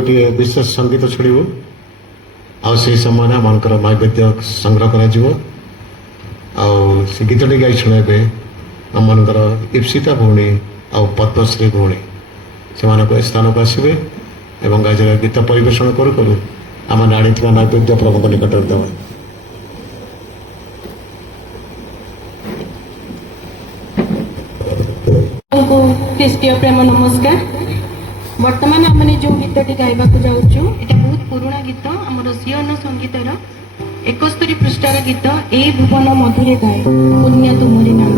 गोटे विशेष संगीत छड़ू आई समय आम नैवेद्य संग्रह कर गीतटी गाई शुणाइबे आम मनकर ईप्सिता भौणी आ पद्मश्री भौणी से स्थान को आसवे और आज गीत परिवेशन करूँ करूँ आम आनी नैवेद्य प्रभु निकट देवा। ख्रीष्टीय प्रेम नमस्कार। वर्तमान आमने जो गीतटी गाइबा जाऊँ ये बहुत पुराना गीत आमर सियन संगीतर 71 पृष्ठार गीत ए भुवन मधुरे गाए पुण्य तुमरी नाम।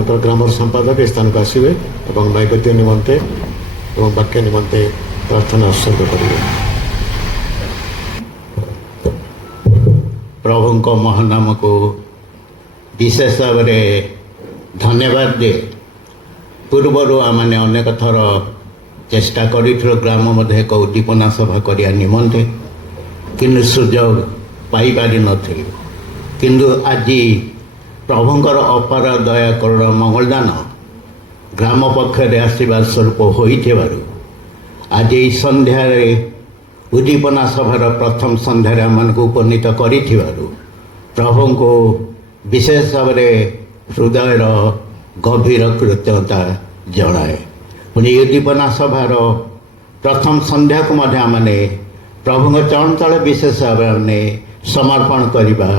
कर ग्राम संपादक स्थान को आसवे और नैवेद्य निमंते और वाक्य निमंते प्रार्थना उत्सर्ग करेंगे। प्रभु महानाम को विशेष भाव में धन्यवाद दे ପୂର୍ବରୁ ଆମମାନେ ଅନେକ ଥର ଚେଷ୍ଟା କରିଥିଲୁ ଗ୍ରାମ ମଧ୍ୟ ଏକ ଉଦ୍ଦୀପନା ସଭା କରିବା ନିମନ୍ତେ, କିନ୍ତୁ ସୁଯୋଗ ପାଇପାରିନଥିଲୁ। କିନ୍ତୁ ଆଜି ପ୍ରଭୁଙ୍କର ଅପାର ଦୟା କରୁଣା ମଙ୍ଗଳଦାନ ଗ୍ରାମ ପକ୍ଷରେ ଆଶୀର୍ବାଦ ସ୍ୱରୂପ ହୋଇଥିବାରୁ ଆଜି ଏହି ସନ୍ଧ୍ୟାରେ ଉଦ୍ଦୀପନା ସଭାର ପ୍ରଥମ ସନ୍ଧ୍ୟାରେ ଆମମାନଙ୍କୁ ଉପନୀତ କରିଥିବାରୁ ପ୍ରଭୁଙ୍କୁ ବିଶେଷ ଭାବରେ ହୃଦୟର ଗଭୀର କୃତଜ୍ଞତା ଜଣାଏ। ପୁଣି ଏହି ଉଦ୍ଦୀପନା ସଭାର ପ୍ରଥମ ସନ୍ଧ୍ୟାକୁ ମଧ୍ୟ ଆମମାନେ ପ୍ରଭୁଙ୍କ ଚରଣ ତଳେ ବିଶେଷ ଭାବରେ ଆମେ ସମର୍ପଣ କରିବା।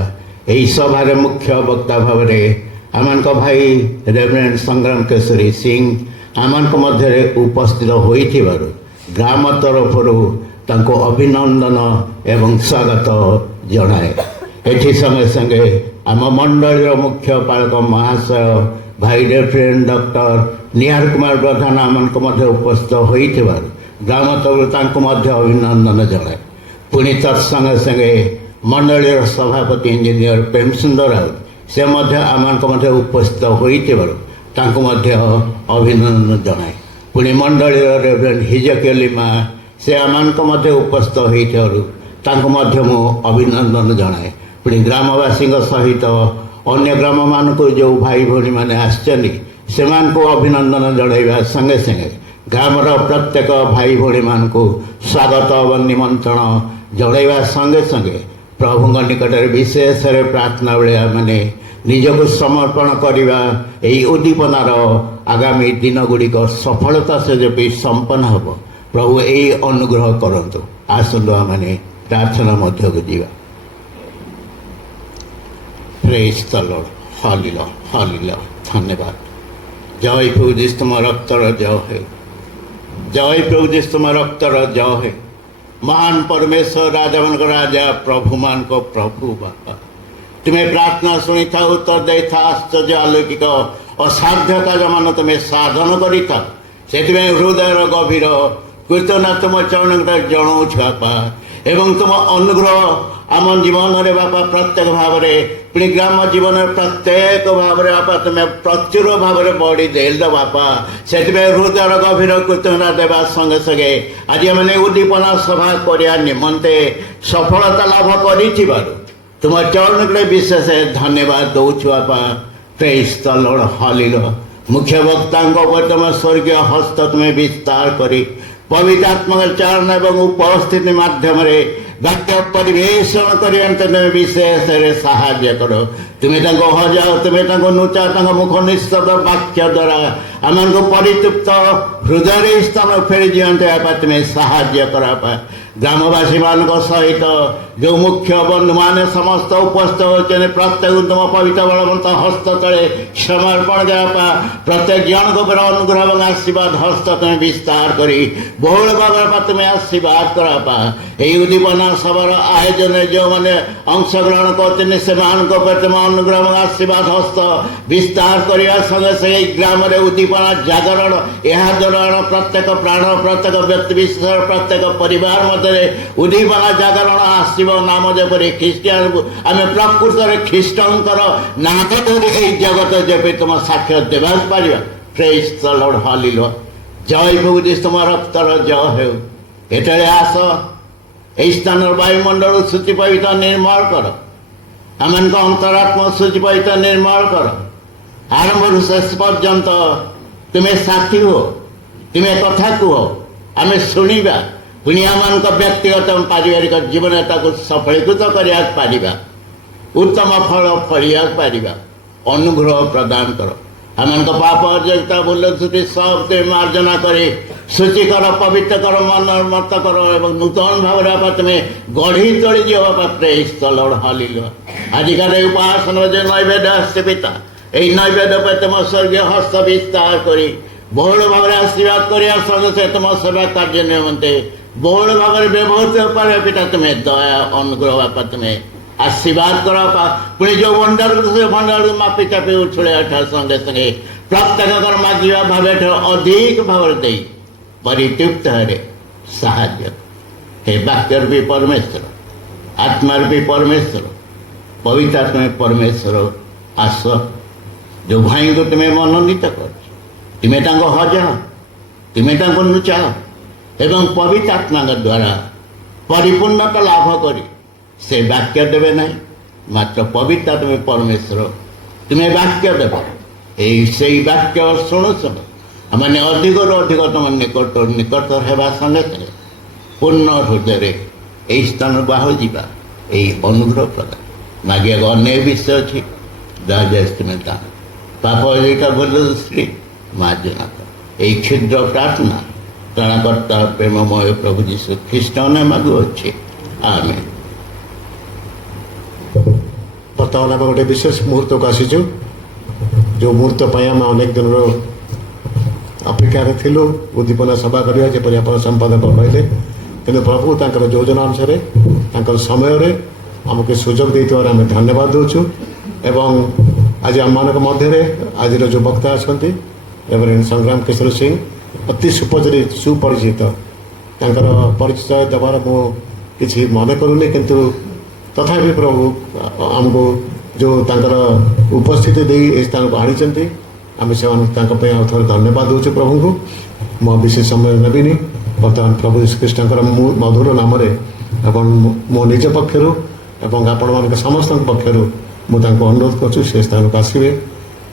ଏହି ସଭାରେ ମୁଖ୍ୟ ବକ୍ତା ଭାବରେ ଆମମାନଙ୍କ ଭାଇ ରେଭରେଣ୍ଡ ସଂଗ୍ରାମ କେଶରୀ ସିଂ ଆମମାନଙ୍କ ମଧ୍ୟରେ ଉପସ୍ଥିତ ହୋଇଥିବାରୁ ଗ୍ରାମ ତରଫରୁ ତାଙ୍କୁ ଅଭିନନ୍ଦନ ଏବଂ ସ୍ୱାଗତ ଜଣାଏ। ଏଠି ସଙ୍ଗେ ସଙ୍ଗେ ଆମ ମଣ୍ଡଳୀର ମୁଖ୍ୟ ପାଳକ ମହାଶୟ ଭାଇ ରେଭରେଣ୍ଡ ଡକ୍ଟର ନିହାର କୁମାର ପ୍ରଧାନ ଆମମାନଙ୍କ ମଧ୍ୟ ଉପସ୍ଥିତ ହୋଇଥିବାରୁ ଗ୍ରାମ ତରଫରୁ ତାଙ୍କୁ ମଧ୍ୟ ଅଭିନନ୍ଦନ ଜଣାଏ। ପୁଣି ତତ୍ସଙ୍ଗେ ସଙ୍ଗେ ମଣ୍ଡଳୀର ସଭାପତି ଇଞ୍ଜିନିୟର ପ୍ରେମ ସୁନ୍ଦର ରାଉତ ସେ ମଧ୍ୟ ଆମମାନଙ୍କ ମଧ୍ୟ ଉପସ୍ଥିତ ହୋଇଥିବାରୁ ତାଙ୍କୁ ମଧ୍ୟ ଅଭିନନ୍ଦନ ଜଣାଏ। ପୁଣି ମଣ୍ଡଳୀର ରେଭରେଣ୍ଡ ହିଜକିଆ ଲିମା ସେ ଆମମାନଙ୍କ ମଧ୍ୟ ଉପସ୍ଥିତ ହୋଇଥିବାରୁ ତାଙ୍କୁ ମଧ୍ୟ ମୁଁ ଅଭିନନ୍ଦନ ଜଣାଏ। ପୁଣି ଗ୍ରାମବାସୀଙ୍କ ସହିତ ଅନ୍ୟ ଗ୍ରାମମାନଙ୍କୁ ଯେଉଁ ଭାଇ ଭଉଣୀମାନେ ଆସିଛନ୍ତି ସେମାନଙ୍କୁ ଅଭିନନ୍ଦନ ଜଣାଇବା ସଙ୍ଗେ ସଙ୍ଗେ ଗ୍ରାମର ପ୍ରତ୍ୟେକ ଭାଇ ଭଉଣୀମାନଙ୍କୁ ସ୍ୱାଗତ ଏବଂ ନିମନ୍ତ୍ରଣ ଜଣାଇବା ସଙ୍ଗେ ସଙ୍ଗେ ପ୍ରଭୁଙ୍କ ନିକଟରେ ବିଶେଷରେ ପ୍ରାର୍ଥନା ବେଳେ ମାନେ ନିଜକୁ ସମର୍ପଣ କରିବା ଏହି ଉଦ୍ଦୀପନାର ଆଗାମୀ ଦିନଗୁଡ଼ିକ ସଫଳତା ସହିତ ସମ୍ପନ୍ନ ହେବ। ପ୍ରଭୁ ଏହି ଅନୁଗ୍ରହ କରନ୍ତୁ। ଆସନ୍ତୁ ଆମମାନେ ପ୍ରାର୍ଥନା ମଧ୍ୟକୁ ଯିବା। ପ୍ରେଜ୍ ଦ ଲର୍ଡ। Hallelujah hallelujah. ଧନ୍ୟବାଦ। ଜୟ ପ୍ରଭୁ ଯୀଶୁ ତୁମ ରକ୍ତର ଜୟ ହେଉ। ଜୟ ପ୍ରଭୁ ଯୀଶୁ ତୁମ ରକ୍ତର ଜୟ ହେଉ। महान परमेश्वर राजा मान राजा प्रभु मान को प्रभु बापा तुम्हें प्रार्थना शुणी था उत्तर दे था आश्चर्य अलौकिक असाध्य कार्य मान तुम्हें साधन करी था से हृदय गभीर कृतज्ञता तुम चरण जनाऊ बापा एवं तुम अनुग्रह आम जीवन रे बापा प्रत्येक भाव पुणी ग्राम जीवन प्रत्येक भाव बापा तुम्हें प्रचुर भाव बढ़ी देल बापा से हृदय गभीर कृतज्ञता देवा संगे संगे आज मैंने उद्दीपना सभा करने निमंते सफलता लाभ कर तुम चरण विशेष धन्यवाद दौच बापा। Praise the Lord hallelujah. मुख्य वक्ता तुम स्वर्गीय हस्त तुम्हें विस्तार करी पवित्र आत्मा चारण एवं उपस्थिति माध्यम वाक्य परिवेशन कर विशेष साहाय्य कर तुम्हें हजाओ तुम्हें नुचा मुख निस्तब्ध वाक्य द्वारा आम परितृप्त हृदय स्थान फेरी दिखते तुम्हें साहाय्य कर ग्रामवासी मान सहित जो मुख्य बंधु मैंने समस्त उपस्थित होते प्रत्येक तुम पवित्र बलवंत हस्त तले समर्पण देवा प्रत्येक जन को अनुग्रह और आशीर्वाद हस्त तुम्हें विस्तार करी बहुल भाव तुम्हें आशीर्वाद करपा यही उद्दीपना सभार आयोजन जो मैंने अंशग्रहण करते तुम अनुग्रह और आशीर्वाद हस्त विस्तार करने संगे संगे ग्राम उद्दीपना जागरण यह द्वारा प्रत्येक प्राण प्रत्येक व्यक्ति विशेष प्रत्येक परिवार उद्दीपना जागरण आसव नाम जपरी ख्रीष्टियान आम प्रकृत ख्रीष्टंकर नाम धरी जगत जब तुम साक्ष्य देवा पार। Praise the Lord hallelujah. जय प्रभु यीशु तुम रक्तर जय हेउ। एठारे आस यही स्थान वायुमंडल शुचि पवित्र निर्मल कर आम अंतरात्मा शुचि पवित्र निर्मल कर आरंभ शेष पर्यंत तुम्हें साथी हो तुम्हें कथा कह आम शुणा पुणी आम व्यक्तिगत पारिवारिक जीवन सफलीकृत करवा उत्तम फल फलिया पार अनुग्रह प्रदान कर आम पाप अजयता मूल्य छुट्टी सब तुम्हें मार्जना कर शुचि कर पवित्र कर मन मत कर एवं नूतन भाव तुम्हें गढ़ी तोड़ी दियो बापा। Praise the Lord hallelujah. आजिकार उपासन जो नैवेद्य आसছে पिता यही नैवेद्य पर तुम स्वर्गीय हस्त विस्तार करी बहुल भाव आशीर्वाद करने संगे तुम सेवा कार्य निमंते बहुल भाव व्यवहृत पार पिता तुम्हें दया अनुग्रह बापा तुम्हें आशीर्वाद कर पुणी जो भंडार से भंडार मापी चापी उछुड़े संगे संगे प्रत्येक मागिया भाव अधिक भाव दे परितृप्त साहाय्य हे वाक्यर भी परमेश्वर आत्मार भी परमेश्वर पवित्र आत्मा परमेश्वर आस जो भाई को तुम्हें मनोनीत कर ତୁମେ ତାଙ୍କ ହଜ, ତୁମେ ତାଙ୍କୁ ଲୁଚାଅ ଏବଂ ପବିତ୍ର ଆତ୍ମାଙ୍କ ଦ୍ୱାରା ପରିପୂର୍ଣ୍ଣତା ଲାଭ କରି ସେ ବାକ୍ୟ ଦେବେ ନାହିଁ, ମାତ୍ର ପବିତ୍ର ତୁମେ ପରମେଶ୍ୱର ତୁମେ ବାକ୍ୟ ଦେବ। ସେଇ ବାକ୍ୟ ଶୁଣୁ ଶୁଣୁ ଆମେ ଅଧିକରୁ ଅଧିକ ତୁମ ନିକଟ ହେବା ସଙ୍ଗେ ସଙ୍ଗେ ପୂର୍ଣ୍ଣ ହୃଦୟରେ ଏହି ସ୍ଥାନକୁ ବାହୁ ଯିବା, ଏହି ଅନୁଗ୍ରହ ପ୍ରଦାନ ମାଗିବାକୁ ଅନେକ ବିଷୟ ଅଛି। ଦୟାଯାଏ ତୁମେ ତା ପାପ ଏଇଟା ଭଲ ଶ୍ରୀ ମାର୍ଜନା କର। ଏହି କ୍ଷୁଦ୍ର ପ୍ରାର୍ଥନା ତ୍ରାଣକର୍ତ୍ତା ପ୍ରେମମୟ ପ୍ରଭୁ ଯୀଶୁ ଖ୍ରୀଷ୍ଟ ନାମରେ ମାଗୁଅଛି, ଆମେନ୍। ବର୍ତ୍ତମାନ ଆମେ ଗୋଟେ ବିଶେଷ ମୁହୂର୍ତ୍ତକୁ ଆସିଛୁ, ଯେଉଁ ମୁହୂର୍ତ୍ତ ପାଇଁ ଆମେ ଅନେକ ଦିନର ଅପେକ୍ଷାରେ ଥିଲୁ ଉଦ୍ଦୀପନା ସଭା କରିବା, ଯେପରି ଆପଣ ସମ୍ପାଦକ କହିଲେ। କିନ୍ତୁ ପ୍ରଭୁ ତାଙ୍କର ଯୋଜନା ଅନୁସାରେ ତାଙ୍କର ସମୟରେ ଆମକୁ ସୁଯୋଗ ଦେଇଥିବାରୁ ଆମେ ଧନ୍ୟବାଦ ଦେଉଛୁ। ଏବଂ ଆଜି ଆମମାନଙ୍କ ମଧ୍ୟରେ ଆଜିର ଯେଉଁ ବକ୍ତା ଅଛନ୍ତି ରେଭରେଣ୍ଡ ସଂଗ୍ରାମ କିଶୋର ସିଂ, ଅତି ସୁପରିଚିତ, ତାଙ୍କର ପରିଚୟ ଦେବାର ମୁଁ କିଛି ମନେ କରୁନି, କିନ୍ତୁ ତଥାପି ପ୍ରଭୁ ଆମକୁ ଯେଉଁ ତାଙ୍କର ଉପସ୍ଥିତି ଦେଇ ଏହି ସ୍ଥାନକୁ ଆଣିଛନ୍ତି, ଆମେ ସେମାନଙ୍କୁ ତାଙ୍କ ପାଇଁ ଆଉ ଥରେ ଧନ୍ୟବାଦ ଦେଉଛୁ ପ୍ରଭୁଙ୍କୁ। ମୁଁ ବିଶେଷ ସମୟ ନେବିନି। ବର୍ତ୍ତମାନ ପ୍ରଭୁ ଶ୍ରୀକୃଷ୍ଣଙ୍କର ମଧୁର ନାମରେ ଏବଂ ମୋ ନିଜ ପକ୍ଷରୁ ଏବଂ ଆପଣମାନଙ୍କ ସମସ୍ତଙ୍କ ପକ୍ଷରୁ ମୁଁ ତାଙ୍କୁ ଅନୁରୋଧ କରୁଛୁ ସେ ସ୍ଥାନକୁ ଆସିବେ।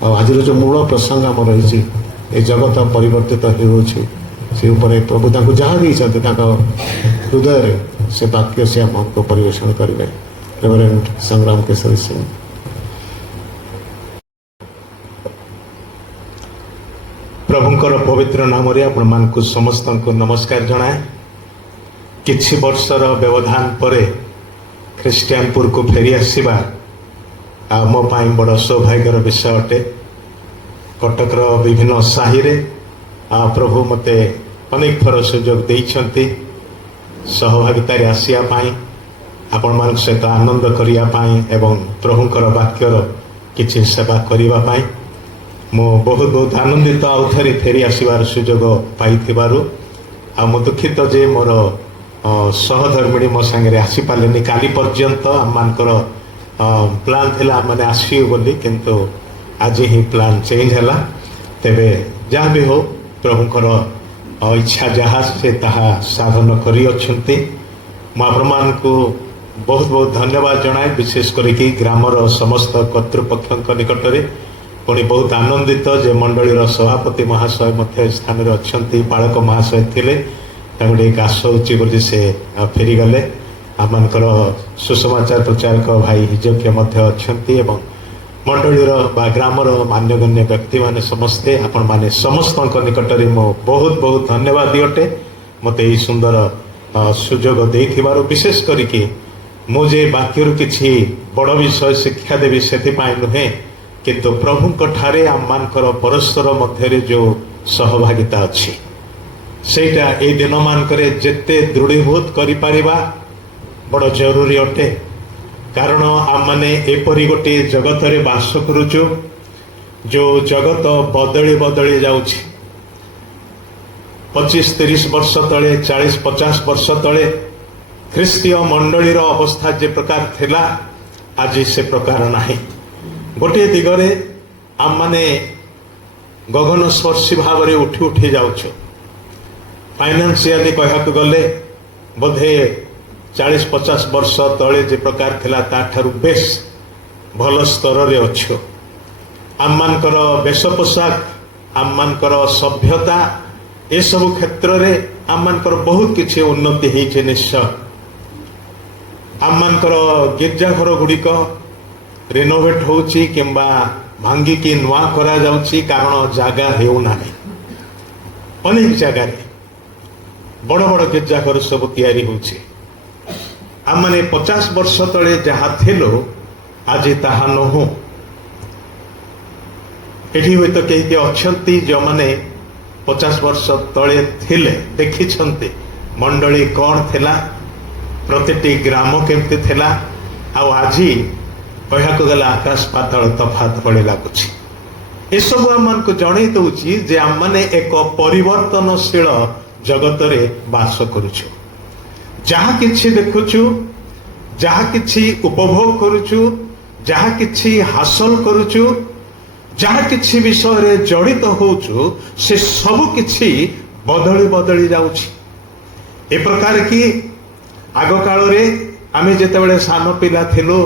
ଆଉ ଆଜିର ଯେଉଁ ମୂଳ ପ୍ରସଙ୍ଗ ଆମର ରହିଛି, ଏ ଜଗତ ପରିବର୍ତ୍ତିତ ହେଉଅଛି, ସେ ଉପରେ ପ୍ରଭୁ ତାଙ୍କୁ ଯାହା ଦେଇଛନ୍ତି ତାଙ୍କ ହୃଦୟରେ ସେ ବାକ୍ୟ ସେ ଆମକୁ ପରିବେଷଣ କରିବେ। ରେଭରେଣ୍ଡ ସଂଗ୍ରାମ କିଶୋର ସିଂ। ପ୍ରଭୁଙ୍କର ପବିତ୍ର ନାମରେ ଆପଣମାନଙ୍କୁ ସମସ୍ତଙ୍କୁ ନମସ୍କାର ଜଣାଏ। କିଛି ବର୍ଷର ବ୍ୟବଧାନ ପରେ ଖ୍ରୀଷ୍ଟିଆନପୁରକୁ ଫେରି ଆସିବା ଆଉ ମୋ ପାଇଁ ବଡ଼ ସୌଭାଗ୍ୟର ବିଷୟ ଅଟେ। କଟକର ବିଭିନ୍ନ ସାହିରେ ପ୍ରଭୁ ମୋତେ ଅନେକ ଥର ସୁଯୋଗ ଦେଇଛନ୍ତି ସହଭାଗିତାରେ ଆସିବା ପାଇଁ, ଆପଣମାନଙ୍କ ସହିତ ଆନନ୍ଦ କରିବା ପାଇଁ ଏବଂ ପ୍ରଭୁଙ୍କର ବାକ୍ୟର କିଛି ସେବା କରିବା ପାଇଁ। ମୁଁ ବହୁତ ବହୁତ ଆନନ୍ଦିତ ଆଉ ଥରେ ଫେରି ଆସିବାର ସୁଯୋଗ ପାଇଥିବାରୁ। ଆଉ ମୁଁ ଦୁଃଖିତ ଯେ ମୋର ସହଧର୍ମିଣୀ ମୋ ସାଙ୍ଗରେ ଆସିପାରିଲେନି। କାଲି ପର୍ଯ୍ୟନ୍ତ ଆମମାନଙ୍କର ପ୍ଲାନ୍ ଥିଲା ଆମମାନେ ଆସିବୁ ବୋଲି, କିନ୍ତୁ ଆଜି ହିଁ ପ୍ଲାନ୍ ଚେଞ୍ଜ ହେଲା। ତେବେ ଯାହା ବି ହଉ, ପ୍ରଭୁଙ୍କର ଇଚ୍ଛା ଯାହା ସେ ତାହା ସାଧନ କରିଅଛନ୍ତି। ମୁଁ ଆପଣମାନଙ୍କୁ ବହୁତ ବହୁତ ଧନ୍ୟବାଦ ଜଣାଏ, ବିଶେଷ କରିକି ଗ୍ରାମର ସମସ୍ତ କର୍ତ୍ତୃପକ୍ଷଙ୍କ ନିକଟରେ। ପୁଣି ବହୁତ ଆନନ୍ଦିତ ଯେ ମଣ୍ଡଳୀର ସଭାପତି ମହାଶୟ ମଧ୍ୟ ଏ ସ୍ଥାନରେ ଅଛନ୍ତି, ପାଳକ ମହାଶୟ ଥିଲେ, ତାଙ୍କୁ ଟିକେ କାଶ ହେଉଛି ବୋଲି ସେ ଫେରିଗଲେ। ଆମମାନଙ୍କର ସୁସମାଚାର ପ୍ରଚାରକ ଭାଇ ହିଜକ୍ୟ ମଧ୍ୟ ଅଛନ୍ତି ଏବଂ ମଣ୍ଡଳୀର ବା ଗ୍ରାମର ମାନ୍ୟଗଣ୍ୟ ବ୍ୟକ୍ତିମାନେ ସମସ୍ତେ, ଆପଣମାନେ ସମସ୍ତଙ୍କ ନିକଟରେ ମୁଁ ବହୁତ ବହୁତ ଧନ୍ୟବାଦ ଦିଅଟେ ମୋତେ ଏହି ସୁନ୍ଦର ସୁଯୋଗ ଦେଇଥିବାରୁ। ବିଶେଷ କରିକି ମୁଁ ଯେ ବାକ୍ୟରୁ କିଛି ବଡ଼ ବିଷୟ ଶିକ୍ଷା ଦେବି ସେଥିପାଇଁ ନୁହେଁ, କିନ୍ତୁ ପ୍ରଭୁଙ୍କ ଠାରେ ଆମମାନଙ୍କର ପରସ୍ପର ମଧ୍ୟରେ ଯେଉଁ ସହଭାଗିତା ଅଛି ସେଇଟା ଏଇ ଦିନମାନଙ୍କରେ ଯେତେ ଦୃଢ଼ୀଭୂତ କରିପାରିବା ବଡ଼ ଜରୁରୀ ଅଟେ। କାରଣ ଆମମାନେ ଏପରି ଗୋଟିଏ ଜଗତରେ ବାସ କରୁଛୁ ଯେଉଁ ଜଗତ ବଦଳି ବଦଳି ଯାଉଛି। 25-30 ବର୍ଷ ତଳେ, 40-50 ବର୍ଷ ତଳେ ଖ୍ରୀଷ୍ଟୀୟ ମଣ୍ଡଳୀର ଅବସ୍ଥା ଯେ ପ୍ରକାର ଥିଲା, ଆଜି ସେ ପ୍ରକାର ନାହିଁ। ଗୋଟିଏ ଦିଗରେ ଆମମାନେ ଗଗନସ୍ପର୍ଶୀ ଭାବରେ ଉଠି ଉଠି ଯାଉଛୁ। ଫାଇନାନ୍ସିଆଲି କହିବାକୁ ଗଲେ ବୋଧେ 40-50 ବର୍ଷ ତଳେ ଯେ ପ୍ରକାର ଥିଲା ତାଠାରୁ ବେଶ ଭଲ ସ୍ତରରେ ଅଛୁ। ଆମମାନଙ୍କର ବେଶ ପୋଷାକ, ଆମମାନଙ୍କର ସଭ୍ୟତା, ଏସବୁ କ୍ଷେତ୍ରରେ ଆମମାନଙ୍କର ବହୁତ କିଛି ଉନ୍ନତି ହେଇଛି ନିଶ୍ଚୟ। ଆମମାନଙ୍କର ଗିର୍ଜାଘର ଗୁଡ଼ିକ ରିନୋଭେଟ୍ ହେଉଛି କିମ୍ବା ଭାଙ୍ଗିକି ନୂଆ କରାଯାଉଛି, କାରଣ ଜାଗା ହେଉନାହିଁ। ଅନେକ ଜାଗାରେ ବଡ଼ ବଡ଼ ଗିର୍ଜାଘର ସବୁ ତିଆରି ହେଉଛି। ଆମମାନେ 50 ବର୍ଷ ତଳେ ଯାହା ଥିଲୁ ଆଜି ତାହା ନୁହଁ। ଏଠି ହୁଏତ କେହି କେହି ଅଛନ୍ତି ଯେଉଁମାନେ 50 ବର୍ଷ ତଳେ ଥିଲେ, ଦେଖିଛନ୍ତି ମଣ୍ଡଳୀ କ'ଣ ଥିଲା, ପ୍ରତିଟି ଗ୍ରାମ କେମିତି ଥିଲା, ଆଉ ଆଜି କହିବାକୁ ଗଲେ ଆକାଶ ପାତାଳ ତଫାତ ଭଳି ଲାଗୁଛି। ଏସବୁ ଆମମାନଙ୍କୁ ଜଣେଇ ଦେଉଛି ଯେ ଆମମାନେ ଏକ ପରିବର୍ତ୍ତନଶୀଳ ଜଗତରେ ବାସ କରୁଛୁ। ଯାହା କିଛି ଦେଖୁଛୁ, ଯାହା କିଛି ଉପଭୋଗ କରୁଛୁ, ଯାହା କିଛି ହାସଲ କରୁଛୁ, ଯାହା କିଛି ବିଷୟରେ ଜଡ଼ିତ ହଉଛୁ ସେ ସବୁ କିଛି ବଦଳି ବଦଳି ଯାଉଛି। ଏ ପ୍ରକାର କି ଆଗ କାଳରେ ଆମେ ଯେତେବେଳେ ସାନ ପିଲା ଥିଲୁ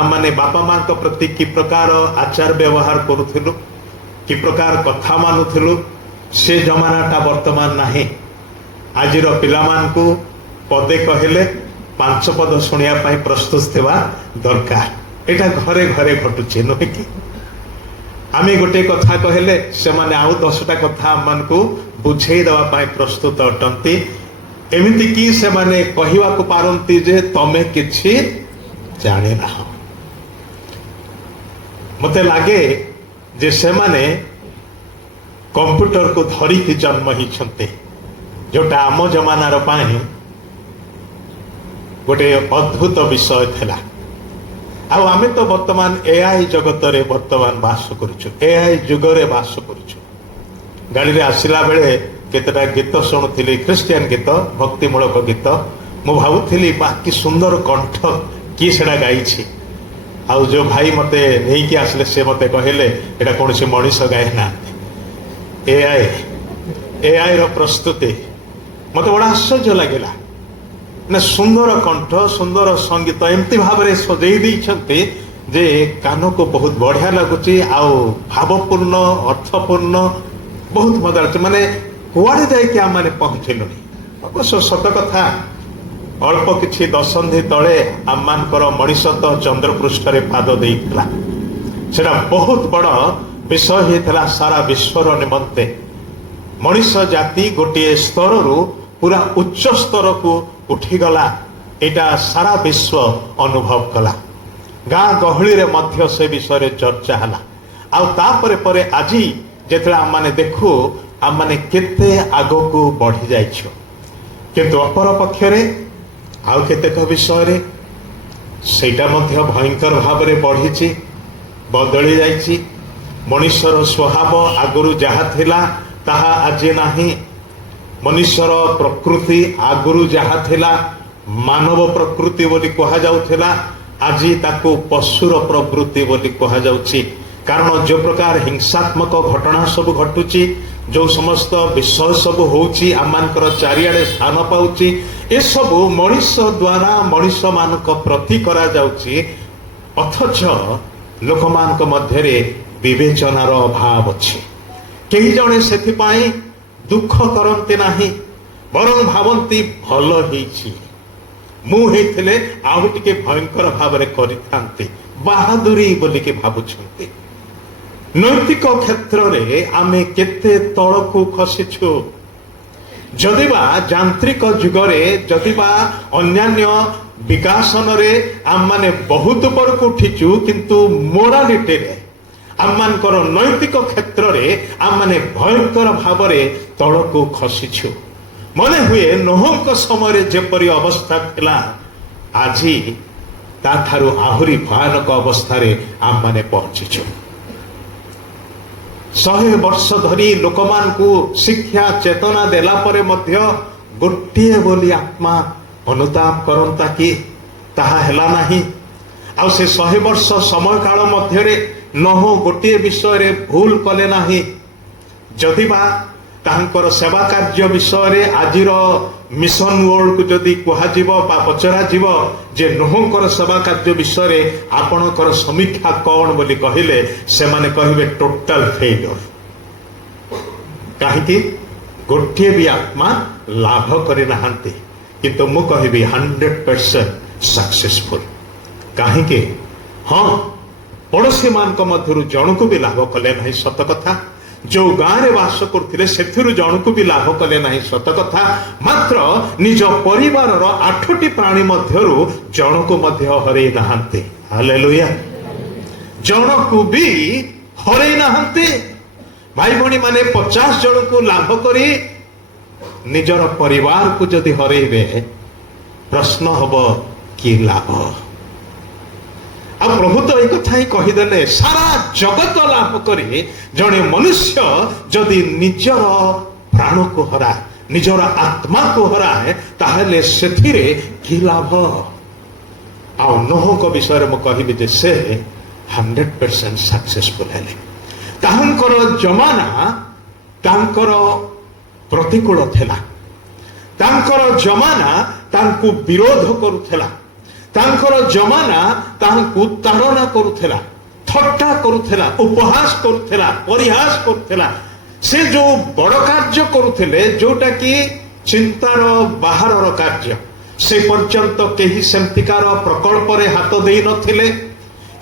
ଆମମାନେ ବାପା ମାଙ୍କ ପ୍ରତି କି ପ୍ରକାର ଆଚାର ବ୍ୟବହାର କରୁଥିଲୁ, କି ପ୍ରକାର କଥା ମାନୁଥିଲୁ, ସେ ଜମାନାଟା ବର୍ତ୍ତମାନ ନାହିଁ। ଆଜିର ପିଲାମାନଙ୍କୁ ପଦେ କହିଲେ 5 ପଦ ଶୁଣିବା ପାଇଁ ପ୍ରସ୍ତୁତ ଥିବା ଦରକାର। ଏଇଟା ଘରେ ଘରେ ଘଟୁଛି ନୁହେଁ କି? ଆମେ ଗୋଟେ କଥା କହିଲେ ସେମାନେ ଆଉ 10ଟା କଥା ଆମମାନଙ୍କୁ ବୁଝେଇ ଦେବା ପାଇଁ ପ୍ରସ୍ତୁତ ଅଟନ୍ତି। ଏମିତି କି ସେମାନେ କହିବାକୁ ପାରନ୍ତି ଯେ ତମେ କିଛି ଜାଣିନାହଁ। ମତେ ଲାଗେ ଯେ ସେମାନେ କମ୍ପ୍ୟୁଟରକୁ ଧରିକି ଜନ୍ମ ହେଇଛନ୍ତି, ଯୋଉଟା ଆମ ଜମାନାର ପାଇଁ ଗୋଟେ ଅଦ୍ଭୁତ ବିଷୟ ଥିଲା। ଆଉ ଆମେ ତ ବର୍ତ୍ତମାନ ଏଆଇ ଜଗତରେ ବର୍ତ୍ତମାନ ବାସ କରୁଛୁ, ଏଆଇ ଯୁଗରେ ବାସ କରୁଛୁ। ଗାଡ଼ିରେ ଆସିଲା ବେଳେ କେତେଟା ଗୀତ ଶୁଣୁଥିଲି, ଖ୍ରୀଷ୍ଟିଆନ ଗୀତ, ଭକ୍ତିମୂଳକ ଗୀତ। ମୁଁ ଭାବୁଥିଲି କି ସୁନ୍ଦର କଣ୍ଠ, କିଏ ସେଟା ଗାଇଛି। ଆଉ ଯୋଉ ଭାଇ ମତେ ନେଇକି ଆସିଲେ ସେ ମତେ କହିଲେ ଏଟା କୌଣସି ମଣିଷ ଗାଏ ନାହାନ୍ତି, ଏଆଇ ର ପ୍ରସ୍ତୁତି। ମତେ ବଡ ଆଶ୍ଚର୍ଯ୍ୟ ଲାଗିଲା ନା, ସୁନ୍ଦର କଣ୍ଠ, ସୁନ୍ଦର ସଙ୍ଗୀତ ଏମିତି ଭାବରେ ସଜେଇ ଦେଇଛନ୍ତି ଯେ କାନକୁ ବହୁତ ବଢିଆ ଲାଗୁଛି, ଆଉ ଭାବପୂର୍ଣ୍ଣ, ଅର୍ଥପୂର୍ଣ୍ଣ, ବହୁତ ମଜା ଲାଗୁଛି। ମାନେ କୁଆଡେ ଯାଇକି ଆମମାନେ ପହଞ୍ଚିଲୁଣି। ଅବଶ୍ୟ ସତ କଥା, ଅଳ୍ପ କିଛି ଦଶନ୍ଧି ତଳେ ଆମମାନଙ୍କର ମଣିଷ ତ ଚନ୍ଦ୍ରପୃଷ୍ଠରେ ପାଦ ଦେଇଥିଲା। ସେଟା ବହୁତ ବଡ ବିଷୟ ହେଇଥିଲା ସାରା ବିଶ୍ୱର ନିମନ୍ତେ। ମଣିଷ ଜାତି ଗୋଟିଏ ସ୍ତରରୁ ପୁରା ଉଚ୍ଚ ସ୍ତରକୁ ଉଠିଗଲା, ଏଇଟା ସାରା ବିଶ୍ୱ ଅନୁଭବ କଲା। ଗାଁ ଗହଳିରେ ମଧ୍ୟ ସେ ବିଷୟରେ ଚର୍ଚ୍ଚା ହେଲା। ଆଉ ତାପରେ ପରେ ଆଜି ଯେତେବେଳେ ଆମମାନେ ଦେଖୁ ଆମମାନେ କେତେ ଆଗକୁ ବଢି ଯାଇଛୁ। କିନ୍ତୁ ଅପର ପକ୍ଷରେ ଆଉ କେତେକ ବିଷୟରେ ସେଇଟା ମଧ୍ୟ ଭୟଙ୍କର ଭାବରେ ବଢିଛି, ବଦଳି ଯାଇଛି। ମଣିଷର ସ୍ୱଭାବ ଆଗରୁ ଯାହା ଥିଲା ତାହା ଆଜି ନାହିଁ। ମନୁଷ୍ୟର ପ୍ରକୃତି ଆଗରୁ ଯାହା ଥିଲା ମାନବ ପ୍ରକୃତି ବୋଲି କୁହାଯାଉଥିଲା, ଆଜି ତାକୁ ପଶୁର ପ୍ରବୃତ୍ତି ବୋଲି କୁହାଯାଉଛି। କାରଣ ଯୋଉ ପ୍ରକାର ହିଂସାତ୍ମକ ଘଟଣା ସବୁ ଘଟୁଛି, ଯୋଉ ସମସ୍ତ ବିଷୟ ସବୁ ହଉଛି, ଆମମାନଙ୍କର ଚାରିଆଡେ ସ୍ଥାନ ପାଉଛି, ଏସବୁ ମଣିଷ ଦ୍ୱାରା ମଣିଷ ମାନଙ୍କ ପ୍ରତି କରାଯାଉଛି। ଅଥଚ ଲୋକମାନଙ୍କ ମଧ୍ୟରେ ବିବେଚନାର ଅଭାବ ଅଛି। କେହି ଜଣେ ସେଥିପାଇଁ ଦୁଃଖ କରନ୍ତି ନାହିଁ, ବରଂ ଭାବନ୍ତି ଭଲ ହେଇଛି, ମୁଁ ହେଇଥିଲେ ଆଉ ଟିକେ ଭୟଙ୍କର ଭାବରେ କରିଥାନ୍ତି, ବାହାଦୁରୀ ବୋଲିକି ଭାବୁଛନ୍ତି। ନୈତିକ କ୍ଷେତ୍ରରେ ଆମେ କେତେ ତଳକୁ ଖସିଛୁ। ଯଦିବା ଯାନ୍ତ୍ରିକ ଯୁଗରେ, ଯଦିବା ଅନ୍ୟାନ୍ୟ ବିକାଶନରେ ଆମମାନେ ବହୁତ ଉପରକୁ ଉଠିଛୁ, କିନ୍ତୁ ମୋରାଲିଟିରେ, ଆମମାନଙ୍କର ନୈତିକ କ୍ଷେତ୍ରରେ ଆମମାନେ ଭୟଙ୍କର ଭାବରେ ତଳକୁ ଖସିଛୁ। ମନେ ହୁଏ ନୋହଙ୍କ ସମୟରେ ଯେପରି ଅବସ୍ଥା ଥିଲା, ଆଜି ତାଠାରୁ ଆହୁରି ଭୟାନକ ଅବସ୍ଥାରେ ଆମମାନେ ପହଞ୍ଚିଛୁ। 100 ବର୍ଷ ଧରି ଲୋକମାନଙ୍କୁ ଶିକ୍ଷା ଚେତନା ଦେଲା ପରେ ମଧ୍ୟ ଗୋଟିଏ ବୋଲି ଆତ୍ମା ଅନୁତାପ କରନ୍ତା କି? ତାହା ହେଲା ନାହିଁ। ଆଉ ସେ 100 ବର୍ଷ ସମୟକାଳ ମଧ୍ୟରେ ନୋହ ଗୋଟିଏ ବିଷୟରେ ଭୁଲ କଲେ ନାହିଁ। ଯଦିବା ତାଙ୍କର ସେବା କାର୍ଯ୍ୟ ବିଷୟରେ ଆଜିର ମିଶନ ୱାର୍ଲଡକୁ ଯଦି କୁହାଯିବ ବା ପଚରାଯିବ ଯେ ନୋହଙ୍କର ସେବା କାର୍ଯ୍ୟ ବିଷୟରେ ଆପଣଙ୍କର ସମୀକ୍ଷା କଣ ବୋଲି କହିଲେ, ସେମାନେ କହିବେ ଟୋଟାଲ ଫେଲିୟର। କାହିଁକି? ଗୋଟିଏ ବି ଆତ୍ମା ଲାଭ କରିନାହାନ୍ତି। କିନ୍ତୁ ମୁଁ କହିବି 100% ସକ୍ସେସଫୁଲ। କାହିଁକି? ହଁ, ପଡୋଶୀ ମାନଙ୍କ ମଧ୍ୟରୁ ଜଣକୁ ବି ଲାଭ କଲେ ନାହିଁ, ସତ କଥା। ଯୋଉ ଗାଁରେ ବାସ କରୁଥିଲେ ସେଥିରୁ ଜଣକୁ ବି ଲାଭ କଲେ ନାହିଁ, ସତ କଥା। ମାତ୍ର ନିଜ ପରିବାରର 8ଟି ପ୍ରାଣୀ ମଧ୍ୟରୁ ଜଣକୁ ମଧ୍ୟ ହରେଇ ନାହାନ୍ତି। ହାଲେଲୁୟା। ଜଣକୁ ବି ହରେଇ ନାହାନ୍ତି। ଭାଇ ଭଉଣୀ ମାନେ 50 ଜଣକୁ ଲାଭ କରି ନିଜର ପରିବାରକୁ ଯଦି ହରେଇବେ, ପ୍ରଶ୍ନ ହବ କି ଲାଭ? ଆଉ ପ୍ରଭୁ ତ ଏଇ କଥା ହିଁ କହିଦେଲେ, ସାରା ଜଗତ ଲାଭ କରି ଜଣେ ମନୁଷ୍ୟ ଯଦି ନିଜର ପ୍ରାଣକୁ ହରାଏ, ନିଜର ଆତ୍ମାକୁ ହରାଏ, ତାହେଲେ ସେଥିରେ କି ଲାଭ? ଆଉ ନୋହଙ୍କ ବିଷୟରେ ମୁଁ କହିବି ଯେ ସେ 100% ସକ୍ସେସଫୁଲ ହେଲେ। ତାଙ୍କର ଜମାନା ତାଙ୍କର ପ୍ରତିକୂଳ ଥିଲା, ତାଙ୍କର ଜମାନା ତାଙ୍କୁ ବିରୋଧ କରୁଥିଲା, ତାଙ୍କର ଜମାନା ତାଙ୍କୁ ତାଡ଼ନା କରୁଥିଲା, ଥଟ୍ଟା କରୁଥିଲା, ଉପହାସ କରୁଥିଲା, ପରିହାସ କରୁଥିଲା। ସେ ଯୋଉ ବଡ଼ କାର୍ଯ୍ୟ କରୁଥିଲେ, ଯୋଉଟା କି ଚିନ୍ତାର ବାହାରର କାର୍ଯ୍ୟ, ସେ ପର୍ଯ୍ୟନ୍ତ କେହି ସେମିତିକାର ପ୍ରକଳ୍ପରେ ହାତ ଦେଇ ନଥିଲେ,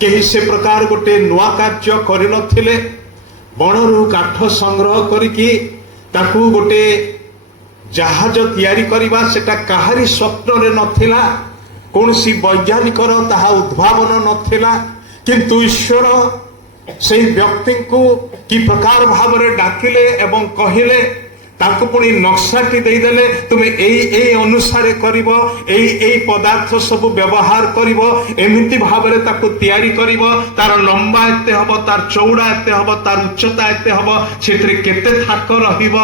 କେହି ସେ ପ୍ରକାର ଗୋଟେ ନୂଆ କାର୍ଯ୍ୟ କରିନଥିଲେ। ବଣରୁ କାଠ ସଂଗ୍ରହ କରିକି ତାକୁ ଗୋଟେ ଜାହାଜ ତିଆରି କରିବା, ସେଟା କାହାରି ସ୍ୱପ୍ନରେ ନଥିଲା, କୌଣସି ବୈଜ୍ଞାନିକର ତାହା ଉଦ୍ଭାବନ ନଥିଲା। କିନ୍ତୁ ଈଶ୍ୱର ସେଇ ବ୍ୟକ୍ତିଙ୍କୁ କି ପ୍ରକାର ଭାବରେ ଡାକିଲେ ଏବଂ କହିଲେ, ତାଙ୍କୁ ପୁଣି ନକ୍ସାଟି ଦେଇଦେଲେ, ତୁମେ ଏଇ ଅନୁସାରେ କରିବ, ଏଇ ପଦାର୍ଥ ସବୁ ବ୍ୟବହାର କରିବ, ଏମିତି ଭାବରେ ତାକୁ ତିଆରି କରିବ। ତାର ଲମ୍ବା ଏତେ ହବ, ତାର ଚଉଡ଼ା ଏତେ ହବ, ତାର ଉଚ୍ଚତା ଏତେ ହବ, ସେଥିରେ କେତେ ଥାକ ରହିବ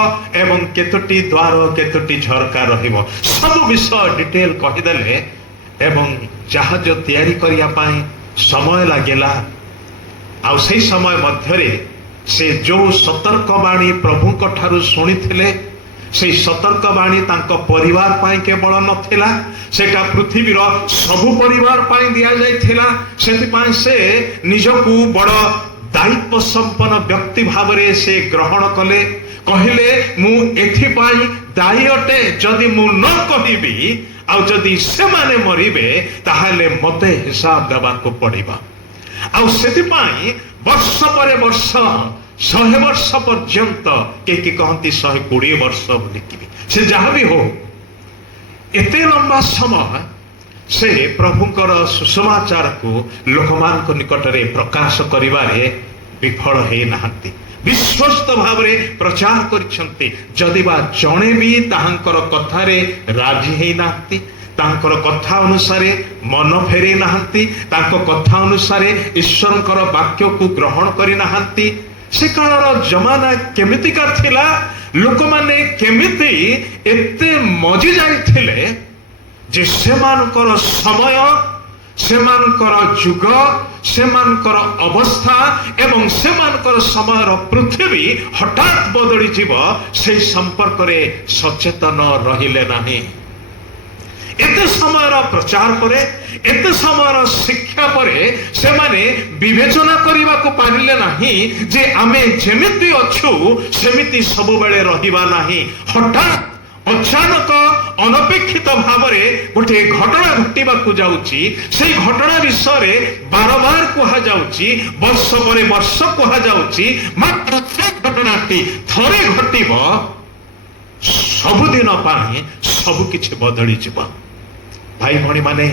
ଏବଂ କେତୋଟି ଦ୍ୱାର, କେତୋଟି ଝରକା ରହିବ, ସବୁ ବିଷୟ ଡିଟେଲ କହିଦେଲେ। ଏବଂ ଜାହାଜ ତିଆରି କରିବା ପାଇଁ ସମୟ ଲାଗିଲା। ଆଉ ସେଇ ସମୟ ମଧ୍ୟରେ ସେ ଯୋଉ ସତର୍କବାଣୀ ପ୍ରଭୁଙ୍କ ଠାରୁ ଶୁଣିଥିଲେ, ସେଇ ସତର୍କବାଣୀ ତାଙ୍କ ପରିବାର ପାଇଁ କେବଳ ନଥିଲା, ସେଟା ପୃଥିବୀର ସବୁ ପରିବାର ପାଇଁ ଦିଆଯାଇଥିଲା। ସେଥିପାଇଁ ସେ ନିଜକୁ ବଡ଼ ଦାୟିତ୍ୱ ସମ୍ପନ୍ନ ବ୍ୟକ୍ତି ଭାବରେ ସେ ଗ୍ରହଣ କଲେ। କହିଲେ, ମୁଁ ଏଥିପାଇଁ ଦାୟୀ ଅଟେ, ଯଦି ମୁଁ ନ କହିବି ଆଉ ଯଦି ସେମାନେ ମରିବେ ତାହେଲେ ମତେ ହିସାବ ଦେବାକୁ ପଡ଼ିବ। ଆଉ ସେଥିପାଇଁ ବର୍ଷ ପରେ ବର୍ଷ, 100 ବର୍ଷ ପର୍ଯ୍ୟନ୍ତ, କେହି କହନ୍ତି 120 ବର୍ଷ ବୋଲିକି, ସେ ଯାହା ବି ହଉ, ଏତେ ଲମ୍ବା ସମୟ ସେ ପ୍ରଭୁଙ୍କର ସୁସମାଚାରକୁ ଲୋକମାନଙ୍କ ନିକଟରେ ପ୍ରକାଶ କରିବାରେ ବିଫଳ ହେଇନାହାନ୍ତି, ବିଶ୍ୱସ୍ତ ଭାବରେ ପ୍ରଚାର କରିଛନ୍ତି। ଯଦିବା ଜଣେ ବି ତାହାଙ୍କର କଥାରେ ରାଜି ହେଇନାହାନ୍ତି, ତାଙ୍କର କଥା ଅନୁସାରେ ମନ ଫେରେଇ ନାହାନ୍ତି, ତାଙ୍କ କଥା ଅନୁସାରେ ଈଶ୍ୱରଙ୍କର ବାକ୍ୟକୁ ଗ୍ରହଣ କରିନାହାନ୍ତି। ସେ କାଳର ଜମାନା କେମିତିକା ଥିଲା, ଲୋକମାନେ କେମିତି ଏତେ ମଜି ଯାଇଥିଲେ ଯେ ସେମାନଙ୍କର ସମୟ, ସେମାନଙ୍କର ଯୁଗ, ସେମାନଙ୍କର ଅବସ୍ଥା ଏବଂ ସେମାନଙ୍କର ସମୟର ପୃଥିବୀ ହଠାତ୍ ବଦଳିଯିବ, ସେହି ସମ୍ପର୍କରେ ସଚେତନ ରହିଲେ ନାହିଁ। ଏତେ ସମୟର ପ୍ରଚାର ପରେ, ଏତେ ସମୟର ଶିକ୍ଷା ପରେ ସେମାନେ ବିବେଚନା କରିବାକୁ ପାରିଲେ ନାହିଁ ଯେ ଆମେ ଯେମିତି ଅଛୁ ସେମିତି ସବୁବେଳେ ରହିବା ନାହିଁ। ହଠାତ୍ ଅଚାନକ ଅନପେକ୍ଷିତ ଭାବରେ ଗୋଟିଏ ଘଟଣା ଘଟିବାକୁ ଯାଉଛି, ସେଇ ଘଟଣା ବିଷୟରେ ବାରବାର କୁହାଯାଉଛି, ବର୍ଷ ପରେ ବର୍ଷ କୁହାଯାଉଛି। ମାତ୍ର ସେ ଘଟଣାଟି ଥରେ ଘଟିବ, ସବୁଦିନ ପାଇଁ ସବୁ କିଛି ବଦଳିଯିବ। ଭାଇ ଭଉଣୀ ମାନେ,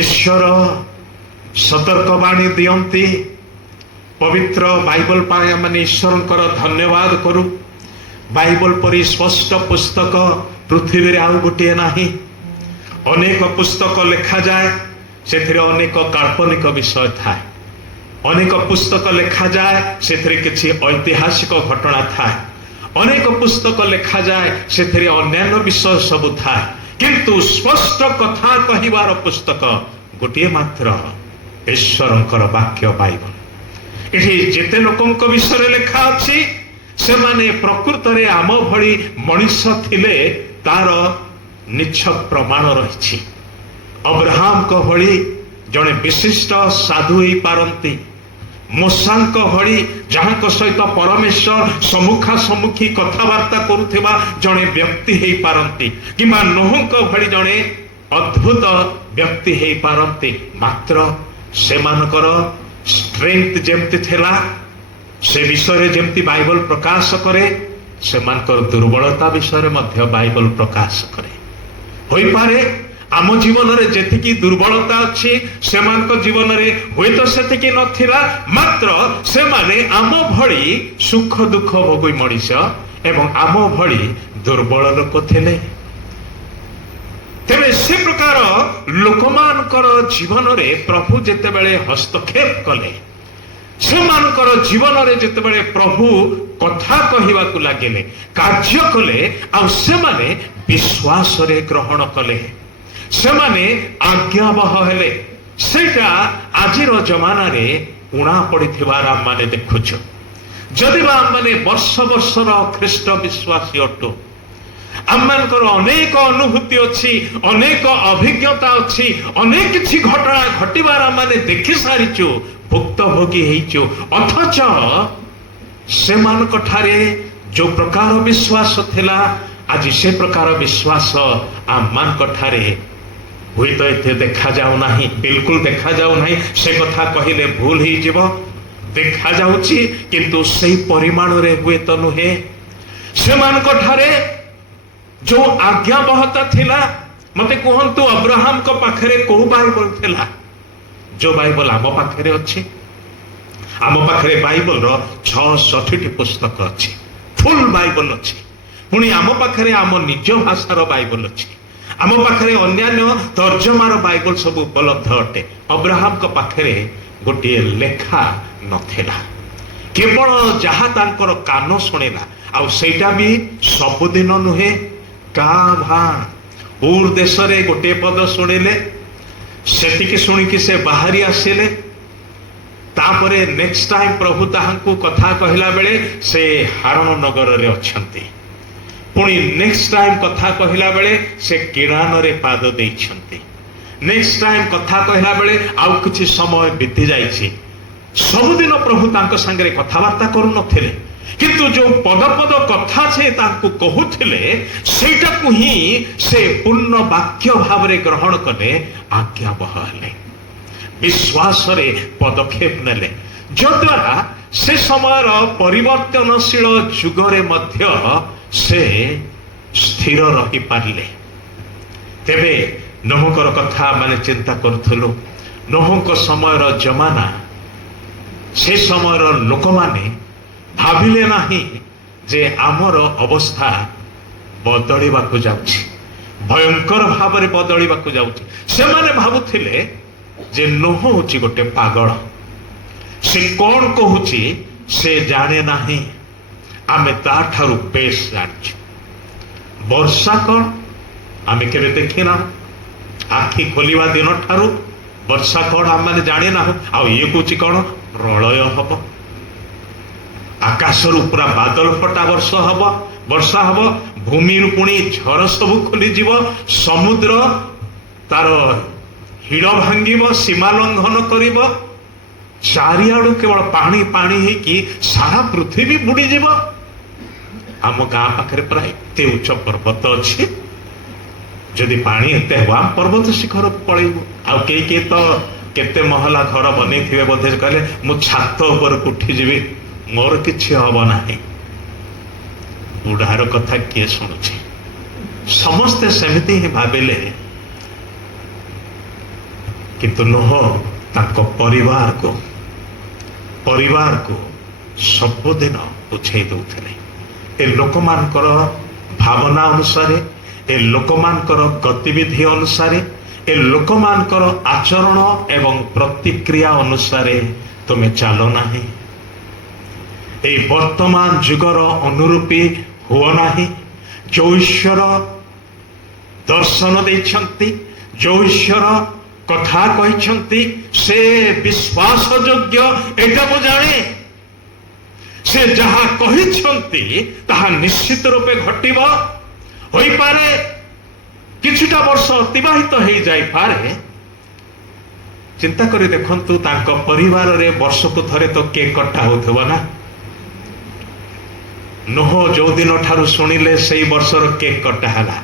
ଈଶ୍ୱର ସତର୍କବାଣୀ ଦିଅନ୍ତି। ପବିତ୍ର ବାଇବଲ ପାଇଁ ଆମେ ଈଶ୍ୱରଙ୍କର ଧନ୍ୟବାଦ କରୁ। ବାଇବଲ ପରି ସ୍ପଷ୍ଟ ପୁସ୍ତକ ପୃଥିବୀରେ ଆଉ ଗୋଟିଏ ନାହିଁ। ଅନେକ ପୁସ୍ତକ ଲେଖାଯାଏ, ସେଥିରେ ଅନେକ କାଳ୍ପନିକ ବିଷୟ ଥାଏ। ଅନେକ ପୁସ୍ତକ ଲେଖାଯାଏ, ସେଥିରେ କିଛି ଐତିହାସିକ ଘଟଣା ଥାଏ। ଅନେକ ପୁସ୍ତକ ଲେଖାଯାଏ, ସେଥିରେ ଅନ୍ୟାନ୍ୟ ବିଷୟ ସବୁ ଥାଏ। କିନ୍ତୁ ସ୍ପଷ୍ଟ କଥା କହିବାର ପୁସ୍ତକ ଗୋଟିଏ ମାତ୍ର, ଈଶ୍ୱରଙ୍କର ବାକ୍ୟ ବାଇବଲ। ଏଠି ଯେତେ ଲୋକଙ୍କ ବିଷୟରେ ଲେଖା ଅଛି, ସେମାନେ ପ୍ରକୃତରେ ଆମ ଭଳି ମଣିଷ ଥିଲେ ତାର ନିଚ୍ଛ ପ୍ରମାଣ ରହିଛି। ଅବ୍ରାହମଙ୍କ ଭଳି ଜଣେ ବିଶିଷ୍ଟ ସାଧୁ ହେଇପାରନ୍ତି, ମୋଶାଙ୍କ ଭଳି ଯାହାଙ୍କ ସହିତ ପରମେଶ୍ୱର ସମ୍ମୁଖାସମ୍ମୁଖୀ କଥାବାର୍ତ୍ତା କରୁଥିବା ଜଣେ ବ୍ୟକ୍ତି ହେଇପାରନ୍ତି, କିମ୍ବା ନୋହଙ୍କ ଭଳି ଜଣେ ଅଦ୍ଭୁତ ବ୍ୟକ୍ତି ହେଇପାରନ୍ତି। ମାତ୍ର ସେମାନଙ୍କର ଷ୍ଟ୍ରେଂଥ ଯେମିତି ଥିଲା, ସେ ବିଷୟରେ ଯେମିତି ବାଇବଲ ପ୍ରକାଶ କରେ, ସେମାନଙ୍କର ଦୁର୍ବଳତା ବିଷୟରେ ମଧ୍ୟ ବାଇବଲ ପ୍ରକାଶ କରେ। ହୋଇପାରେ ଆମ ଜୀବନରେ ଯେତିକି ଦୁର୍ବଳତା ଅଛି, ସେମାନଙ୍କ ଜୀବନରେ ହୁଏତ ସେତିକି ନଥିଲା, ମାତ୍ର ସେମାନେ ଆମ ଭଳି ସୁଖ ଦୁଃଖ ଭୋଗୀ ମଣିଷ ଏବଂ ଆମ ଭଳି ଦୁର୍ବଳ ଲୋକ ଥିଲେ। ତେବେ ସେ ପ୍ରକାର ଲୋକମାନଙ୍କର ଜୀବନରେ ପ୍ରଭୁ ଯେତେବେଳେ ହସ୍ତକ୍ଷେପ କଲେ, ସେମାନଙ୍କର ଜୀବନରେ ଯେତେବେଳେ ପ୍ରଭୁ କଥା କହିବାକୁ ଲାଗିଲେ, କାର୍ଯ୍ୟ କଲେ, ଆଉ ସେମାନେ ବିଶ୍ୱାସରେ ଗ୍ରହଣ କଲେ, ସେମାନେ ଆଜ୍ଞାବହ ହେଲେ, ସେଇଟା ଆଜିର ଜମାନାରେ ଉଣା ପଡ଼ିଥିବାର ଆମମାନେ ଦେଖୁଛୁ। ଯଦିବା ଆମମାନେ ବର୍ଷ ବର୍ଷର ଖ୍ରୀଷ୍ଟ ବିଶ୍ୱାସୀ ଅଟୁ, ଆମମାନଙ୍କର ଅନେକ ଅନୁଭୂତି ଅଛି, ଅନେକ ଅଭିଜ୍ଞତା ଅଛି, ଅନେକ କିଛି ଘଟଣା ଘଟିବାର ଆମମାନେ ଦେଖି ସାରିଛୁ, ଭୁକ୍ତଭୋଗୀ ହେଇଛୁ। ଅଥଚ ସେମାନଙ୍କ ଠାରେ ଯୋଉ ପ୍ରକାର ବିଶ୍ୱାସ ଥିଲା, ଆଜି ସେ ପ୍ରକାର ବିଶ୍ୱାସ ଆମମାନଙ୍କ ଠାରେ ହୁଏତ ଏତେ ଦେଖାଯାଉ ନାହିଁ, ବିଲକୁଲ ଦେଖାଯାଉ ନାହିଁ। ସେ କଥା କହିଲେ ଭୁଲ ହେଇଯିବ। ଦେଖାଯାଉଛି କିନ୍ତୁ ସେଇ ପରିମାଣରେ ହୁଏତ ନୁହେଁ। ସେମାନଙ୍କ ଠାରେ ଯୋଉ ଆଜ୍ଞାବହତା ଥିଲା, ମତେ କୁହନ୍ତୁ ଅବ୍ରାହମଙ୍କ ପାଖରେ କୋଉ ବାଇବଲ ଥିଲା? ଯୋଉ ବାଇବଲ ଆମ ପାଖରେ ଅଛି। ଆମ ପାଖରେ ବାଇବଲର 66ଟି ପୁସ୍ତକ ଅଛି, ଫୁଲ ବାଇବଲ ଅଛି। ପୁଣି ଆମ ପାଖରେ ଆମ ନିଜ ଭାଷାର ବାଇବଲ ଅଛି, ଆମ ପାଖରେ ଅନ୍ୟାନ୍ୟ ତର୍ଜମାର ବାଇବଲ ସବୁ ଉପଲବ୍ଧ ଅଟେ। ଅବ୍ରାହମଙ୍କ ପାଖରେ ଗୋଟିଏ ଲେଖା ନଥିଲା, କେବଳ ଯାହା ତାଙ୍କର କାନ ଶୁଣିଲା, ଆଉ ସେଇଟା ବି ସବୁଦିନ ନୁହେଁ, କାଁ ଭାଁ। ଉର ଦେଶରେ ଗୋଟିଏ ପଦ ଶୁଣିଲେ, ସେତିକି ଶୁଣିକି ସେ ବାହାରି ଆସିଲେ। ତାପରେ ନେକ୍ସଟ ଟାଇମ ପ୍ରଭୁ ତାହାଙ୍କୁ କଥା କହିଲା ବେଳେ ସେ ହାରଣ ନଗରରେ ଅଛନ୍ତି। ପୁଣି ନେକ୍ସଟ ଟାଇମ କଥା କହିଲା ବେଳେ ସେ କିଣାନରେ ପାଦ ଦେଇଛନ୍ତି। ନେକ୍ସଟ ଟାଇମ କଥା କହିଲା ବେଳେ ଆଉ କିଛି ସମୟ ବିତି ଯାଇଛି। ସବୁଦିନ ପ୍ରଭୁ ତାଙ୍କ ସାଙ୍ଗରେ କଥାବାର୍ତ୍ତା କରୁନଥିଲେ, କିନ୍ତୁ ଯୋଉ ପଦ ପଦ କଥା ସେ ତାଙ୍କୁ କହୁଥିଲେ, ସେଇଟାକୁ ହିଁ ସେ ପୂର୍ଣ୍ଣ ବାକ୍ୟ ଭାବରେ ଗ୍ରହଣ କଲେ, ଆଜ୍ଞାବହ ହେଲେ, ବିଶ୍ୱାସରେ ପଦକ୍ଷେପ ନେଲେ, ଯଦ୍ୱାରା ସେ ସମୟର ପରିବର୍ତ୍ତନଶୀଳ ଯୁଗରେ ମଧ୍ୟ ସେ ସ୍ଥିର ରହିପାରିଲେ। ତେବେ ନୋହଙ୍କର କଥା ମାନେ ଚିନ୍ତା କରୁଥିଲୁ। ନୋହଙ୍କ ସମୟର ଜମାନା, ସେ ସମୟର ଲୋକମାନେ ଭାବିଲେ ନାହିଁ ଯେ ଆମର ଅବସ୍ଥା ବଦଳିବାକୁ ଯାଉଛି, ଭୟଙ୍କର ଭାବରେ ବଦଳିବାକୁ ଯାଉଛି। ସେମାନେ ଭାବୁଥିଲେ ଯେ ନୋହ ହଉଛି ଗୋଟେ ପାଗଳ, ସେ କଣ କହୁଛି ସେ ଜାଣେ ନାହିଁ, ଆମେ ତାଠାରୁ ବେଶ ଜାଣିଛୁ। ବର୍ଷା କଣ ଆମେ କେବେ ଦେଖିନା, ଆଖି ଖୋଲିବା ଦିନ ଠାରୁ ବର୍ଷା କଣ ଆମେ ଜାଣି ନାହୁଁ। ଆଉ ଇଏ କହୁଛି କଣ ପ୍ରଳୟ ହବ, ଆକାଶରୁ ପୁରା ବାଦଲ ଫଟା ବର୍ଷା ହବ, ଭୂମିରୁ ପୁଣି ଝର ସବୁ ଖୋଲିଯିବ, ସମୁଦ୍ର ତାର ହିଡ଼ ଭାଙ୍ଗିବ, ସୀମା ଲଙ୍ଘନ କରିବ, ଚାରିଆଡୁ କେବଳ ପାଣି ପାଣି ହେଇକି ସାରା ପୃଥିବୀ ବୁଡିଯିବ। ଆମ ଗାଁ ପାଖରେ ପୁରା ଏତେ ଉଚ୍ଚ ପର୍ବତ ଅଛି, ଯଦି ପାଣି ଏତେ ହବ ଆମ ପର୍ବତ ଶିଖରକୁ ପଳେଇବୁ। ଆଉ କେହି ତ କେତେ ମହଲା ଘର ବନେଇଥିବେ ବୋଧେ, କହିଲେ ମୁଁ ଛାତ ଉପରକୁ ଉଠିଯିବି, ମୋର କିଛି ହବ ନାହିଁ। ବୁଢାର କଥା କିଏ ଶୁଣୁଛି? ସମସ୍ତେ ସେମିତି ହିଁ ଭାବିଲେ, କିନ୍ତୁ ନୋହ ତାଙ୍କ ପରିବାରକୁ ସବୁଦିନ ବୁଝେଇ ଦଉଥିଲେ। ଏ ଲୋକମାନଙ୍କର ଭାବନା ଅନୁସାରେ, ଏ ଲୋକମାନଙ୍କର ଗତିବିଧି ଅନୁସାରେ, ଏ ଲୋକମାନଙ୍କର ଆଚରଣ ଏବଂ ପ୍ରତିକ୍ରିୟା ଅନୁସାରେ ତୁମେ ଚାଲ ନାହିଁ। এই বর্তমান যুগর অনুরূপী হুଅ ନାହିଁ। ଯୋଉ ଈଶ୍ୱର ଦର୍ଶନ ଦେଇଛନ୍ତି, ଯୋଉ ଈଶ୍ୱର କଥା କହିଛନ୍ତି, ସେ ବିଶ୍ୱାସ ଯୋଗ୍ୟ, ଏଇଟା ମୁଁ ଜାଣେ। ସେ ଯାହା କହିଛନ୍ତି ତାହା ନିଶ୍ଚିତ ରୂପେ ଘଟିବ। ହୋଇପାରେ କିଛିଟା ବର୍ଷ ଅତିବାହିତ ହେଇଯାଇପାରେ। ଚିନ୍ତା କରି ଦେଖନ୍ତୁ, ତାଙ୍କ ପରିବାରରେ ବର୍ଷକୁ ଥରେ ତ କେକ୍ କଟା ହଉଥିବ ନା। ନୋହ ଯୋଉ ଦିନ ଠାରୁ ଶୁଣିଲେ ସେଇ ବର୍ଷର କେକ୍ କଟା ହେଲା,